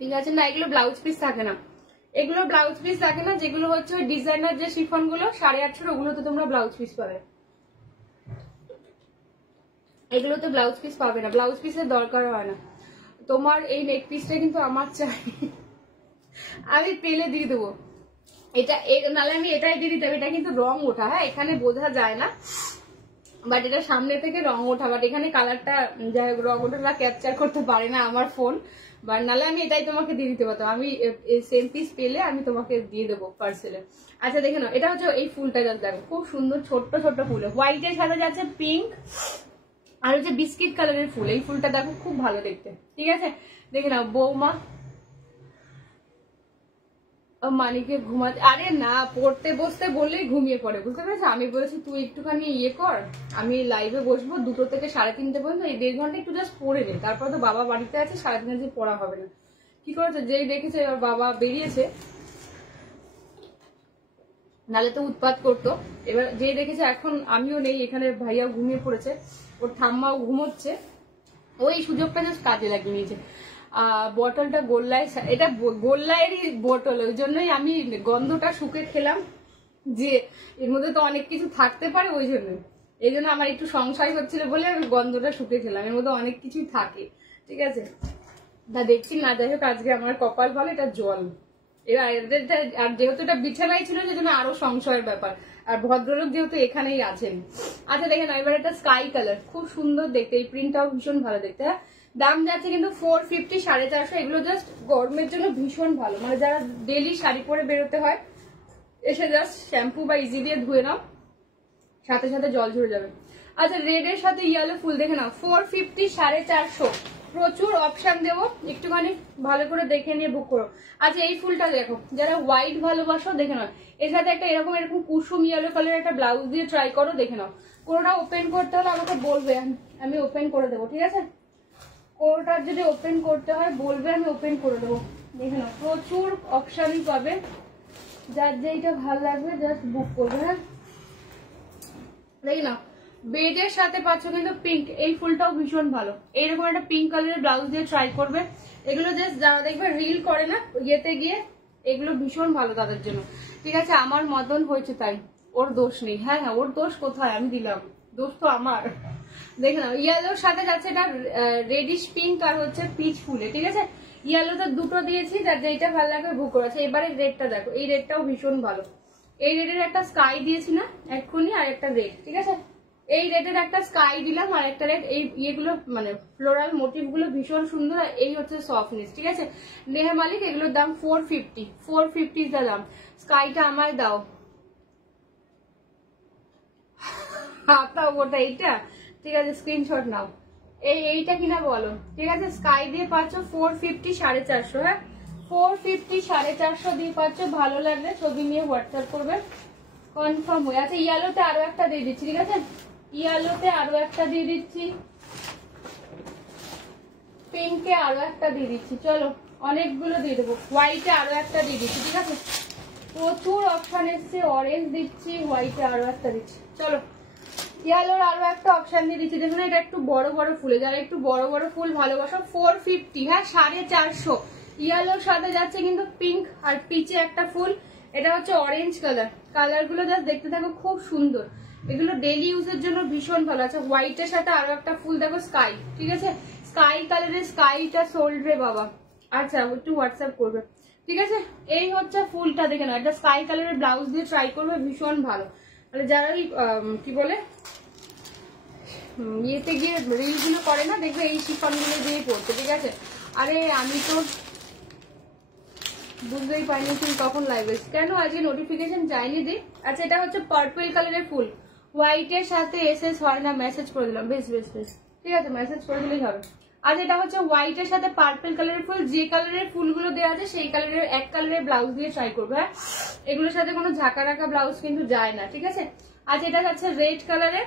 ঠিক আছে? না এগুলো ব্লাউজ পিস থাকে না, এগুলো ব্লাউজ পিস থাকে না। যেগুলো হচ্ছে ওই ডিজাইনার যে শিফন গুলো 850, ওগুলোতে তোমরা ব্লাউজ পিস পাবে, এগুলোতে ব্লাউজ পিস পাবে না, ব্লাউজ পিসের দরকার হয় না। তোমার এই নেক পিসটা কিন্তু আমার চাই, আমি পেলে দিয়ে দেবো। এটা নাহলে আমি এটাই দিয়ে দিতাম। এটা কিন্তু রং ওঠা, হ্যাঁ এখানে বোঝা যায় না, বাট এটা সামনে থেকে রং ওঠা, বাট এখানে কালারটা যাই হোক, রং ওঠাটা ক্যাপচার করতে পারে না আমার ফোন। বাট নাহলে আমি এটাই তোমাকে দিয়ে দিতে পারতাম। আমি সেম পিস পেলে আমি তোমাকে দিয়ে দেবো পার্সেলে। আচ্ছা দেখে নাও, এটা হচ্ছে এই ফুলটা যাচ্ছে, দেখো খুব সুন্দর ছোট্ট ছোট্ট ফুল, হোয়াইটের সাথে যাচ্ছে পিঙ্ক আর হচ্ছে বিস্কিট কালারের ফুল। এই ফুলটা দেখো খুব ভালো দেখতে, ঠিক আছে? দেখে নাও, বৌমা মানিকে ঘুমাতে, আরে না পড়তে বসতে বললেই ঘুমিয়ে পড়ে, বুঝতে পেরেছো? আমি বলেছি তুই একটুখানি ইয়ে কর, আমি লাইভে বসবো 2টো থেকে 3:30 পর্যন্ত, এই 1.5 ঘন্টা একটু জাস্ট পড়ে নে, তারপর তো বাবা বাড়িতে আছে, সারাদিন যে পড়া হবে না। কি করেছে, যেই দেখেছে এবার বাবা বেরিয়েছে, নালে তো উৎপাত করতো। এবার যেই দেখেছে এখন আমিও নেই এখানে, ভাইয়া ঘুমিয়ে পড়েছে, ওর ঠাম্মাও ঘুমোচ্ছে, ওই সুযোগটা জাস্ট কাজে লাগিয়ে নিয়েছে। বটলটা গোল্লায়, এটা গোল্লায়েরই বোতল, ওই জন্যই আমি গন্ধটা শুকে খেলাম, যে এর মধ্যে তো অনেক কিছু থাকতে পারে, ওই জন্যই। এই জন্য আমার একটু সংশয় হচ্ছিল বলে আমি গন্ধটা শুকে খেলাম, এর মধ্যে অনেক কিছুই থাকে, ঠিক আছে? তা দেখছি না, যাই হোক আজকে আমার কপাল ভালো, এটা জল। এবার আর যেহেতু এটা বিছানায় ছিল, সেজন্য আরো সংশয়ের ব্যাপার। আর ভদ্রলোক যেহেতু এখানেই আছেন। আচ্ছা দেখে না, এবার একটা স্কাই কালার, খুব সুন্দর দেখতে, এই প্রিন্টটাও ভীষণ ভালো দেখতে। দাম যাচ্ছে কিন্তু 450, 450। এগুলো জাস্ট গরমের জন্য ভীষণ ভালো, মানে যারা ডেলি শাড়ি পরে বেরোতে হয়, এসে জাস্ট শ্যাম্পু বা ইজি দিয়ে ধুয়ে নাও, সাথে সাথে জল ঝরে যাবে। আচ্ছা রেড এর সাথে ইয়েলো ফুল, দেখে নাও 450, 450। প্রচুর অপশন দেবো, একটুখানি ভালো করে দেখে নিয়ে বুক করো। আচ্ছা এই ফুলটা দেখো, যারা হোয়াইট ভালোবাসো, দেখে নাও এর সাথে একটা এরকম এরকম কুসুম ইয়েলো কালার একটা ব্লাউজ দিয়ে ট্রাই করো, দেখে নাও। কোনোটা ওপেন করতে হলে আমাকে বলবে, আমি ওপেন করে দেবো, ঠিক আছে? কোনোটা যদি ওপেন করতে হয় বলবে, আমি ওপেন করে দেবো। দেখে নাও প্রচুর অপশনই পাবে, যার যেইটা ভালো লাগবে জাস্ট বুক করবে। হ্যাঁ দেখে নাও, বেজের সাথে পাচ্ছ কিন্তু পিঙ্ক, এই ফুলটাও ভীষণ ভালো। এইরকম একটা পিঙ্ক কালারের ব্লাউজ দিয়ে ট্রাই করবে। এগুলো জাস্ট যারা দেখবে রিল করে না ইয়েতে গিয়ে, এগুলো ভীষণ ভালো তাদের জন্য। ঠিক আছে, আমার মতন হয়েছে তাই, ওর দোষ নেই। হ্যাঁ হ্যাঁ, ওর দোষ কোথায়, আমি দিলাম, দোষ তো আমার। দেখে নাও, ইয়েলোর সাথে যাচ্ছে এটা রেডিশ পিঙ্ক আর হচ্ছে পিচ ফুলে। ঠিক আছে, ইয়েলোতে দুটো দিয়েছি, যার যেটা ভালো লাগে বুক করেছে। এবারে রেডটা দেখো, এই রেডটাও ভীষণ ভালো। এই রেডের একটা স্কাই দিয়েছি না এক্ষুনি, আর একটা রেড। ঠিক আছে, এই রেডের একটা স্কাই দিলাম আর একটা রেড। এই ইয়েগুলো মানে ফ্লোরাল মোটিভ গুলো ভীষণ সুন্দর। আর এই হচ্ছে সফটনেস। ঠিক আছে, নেহা মালিক, এগুলোর দাম 450। 450 ইজ দ্য দাম। স্কাইটা আমায় দাও। ওটা এইটা, ঠিক আছে, স্ক্রিনশট নাও। এইটা কিনা বলো। ঠিক আছে, স্কাই দিয়ে পাচ্ছ 450, 450। হ্যাঁ, 450, 450 দিয়ে পাচ্ছ। ভালো লাগলে ছবি নিয়ে হোয়াটসঅ্যাপ করবে, কনফার্ম হয়ে। আচ্ছা, ইয়েলোতে আরো একটা দিয়ে দিচ্ছি। ঠিক আছে, ইয়েলোতে আরো একটা দিয়ে দিচ্ছি, পিঙ্কে আরো একটা দিয়ে দিচ্ছি। চলো, অনেকগুলো দিয়ে দেবো। হোয়াইটে আরো একটা দিয়ে দিচ্ছি। ঠিক আছে, প্রচুর অপশন এসছে। অরেঞ্জ দিচ্ছি, হোয়াইটে আরো একটা দিচ্ছি। চলো, ইয়েলোর আরো একটা অপশন দিয়ে দিচ্ছি। দেখুন, এটা একটু বড় বড় ফুলে, যারা একটু বড় বড় ফুল ভালোবাসো 450। হ্যাঁ, 450। ইয়েলোর সাথে যাচ্ছে কিন্তু পিঙ্ক আর পিচে একটা ফুল। এটা হচ্ছে অরেঞ্জ কালার। কালার গুলো জাস্ট দেখতে থাকো, খুব সুন্দর। এগুলো ডেলি ইউজের জন্য ভীষণ ভালো। আচ্ছা, হোয়াইটের সাথে আরো একটা ফুল দেখো, স্কাই। ঠিক আছে, স্কাই কালারের স্কাইটা সোল্ড রে বাবা। আচ্ছা, একটু হোয়াটসঅ্যাপ করবে। ঠিক আছে, এই হচ্ছে ফুলটা, দেখে নাও। এটা স্কাই কালারের ব্লাউজ দিয়ে ট্রাই করবে, ভীষণ ভালো। মানে যারা কি বলে ইয়েতে গিয়ে রিল গুলো করে না, দেখবে এই শিফন গুলো দিয়ে পড়তে। ঠিক আছে, আরে আমি তো বুঝতেই পারিনি তুমি কখন লাইভ এসে, কেন আজকে নোটিফিকেশন যায়নি দি। আচ্ছা, এটা হচ্ছে পার্পল কালারের ফুল, হোয়াইটের সাথে এসএস হয় না, মেসেজ করে দিলাম। বেশ বেশ বেশ, ঠিক আছে, মেসেজ করে দিলেই হবে। আর এটা হচ্ছে হোয়াইটের সাথে পার্পল কালারের ফুল। যে কালারের ফুলগুলো দেওয়া আছে সেই কালারের এক কালারের ব্লাউজ দিয়ে ট্রাই করবে। হ্যাঁ, এগুলোর সাথে কোনো ঝাঁকা রাখা ব্লাউজ কিন্তু যায় না। ঠিক আছে, আজ এটা যাচ্ছে রেড কালারের,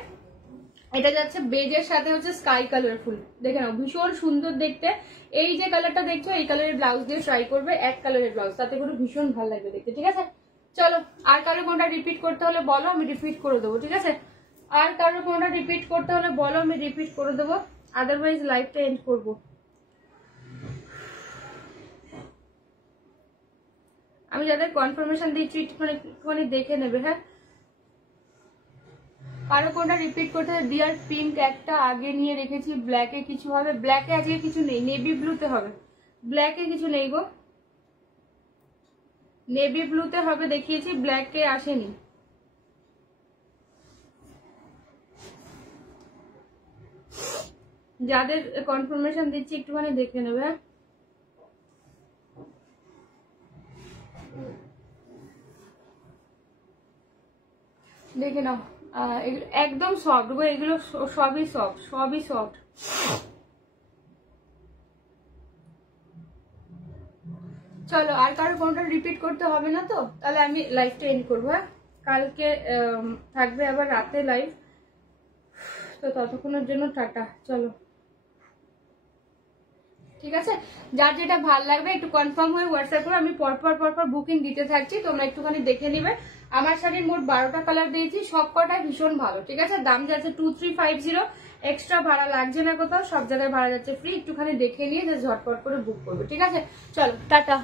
এটা যাচ্ছে বেজের সাথে হচ্ছে স্কাই কালার ফুল। দেখে নাও, ভীষণ সুন্দর দেখতে। এই যে কালারটা দেখছো, এই কালারের ব্লাউজ দিয়ে ট্রাই করবে, এক কালারের ব্লাউজ, তাতে করে ভীষণ ভালো লাগবে দেখতে। ঠিক আছে, চলো, আর কারো কোনটা রিপিট করতে হলে বলো, আমি রিপিট করে দেবো। ঠিক আছে, আর কারো কোনটা রিপিট করতে হলে বলো, আমি রিপিট করে দেবো। আদারওয়াইজ লাইভটা এন্ড করবো। আমি যাদের কনফার্মেশন দিচ্ছি একটুখানি দেখে নেবে। হ্যাঁ, কারো কোনটা রিপিট করতে হবে। ডিয়ার পিঙ্ক একটা আগে নিয়ে রেখেছি, ব্ল্যাকে কিছু হবে? ব্ল্যাকে আজকে কিছু নেই, নেভি ব্লুতে হবে। ব্ল্যাকে কিছু নেই গো, নেভি ব্লুতে হবে দেখিয়েছি, ব্ল্যাকে আসেনি। যাদের কনফার্মেশন দিচ্ছি একটুখানি দেখে নেবে। দেখে নাও, একদম সফট গো, এগুলো সবই সফট, সবই সফট। চলো, আর কারো কোনটা রিপিট করতে হবে না তো, তাহলে আমি লাইভটা এন্ড করবো। হ্যাঁ, কালকে থাকবে আবার রাতে লাইভ, তো ততক্ষণের জন্য টাটা। চলো, ঠিক আছে, যার যেটা ভালো লাগবে একটু কনফার্ম হয়ে হোয়াটসঅ্যাপ করে। আমি পরপর বুকিং দিতে থাকছি, তোমরা একটুখানি দেখে নিবে। আমার শাড়ির মোট 12টা কালার দিয়েছি, সব কটাই ভীষণ ভালো। ঠিক আছে, দাম যাচ্ছে 2350, এক্সট্রা ভাড়া লাগছে না কোথাও, সব জায়গায় ভাড়া যাচ্ছে ফ্রি। একটুখানি দেখে নিয়ে ঝটপট করে বুক করবে। ঠিক আছে, চলো, টাটা।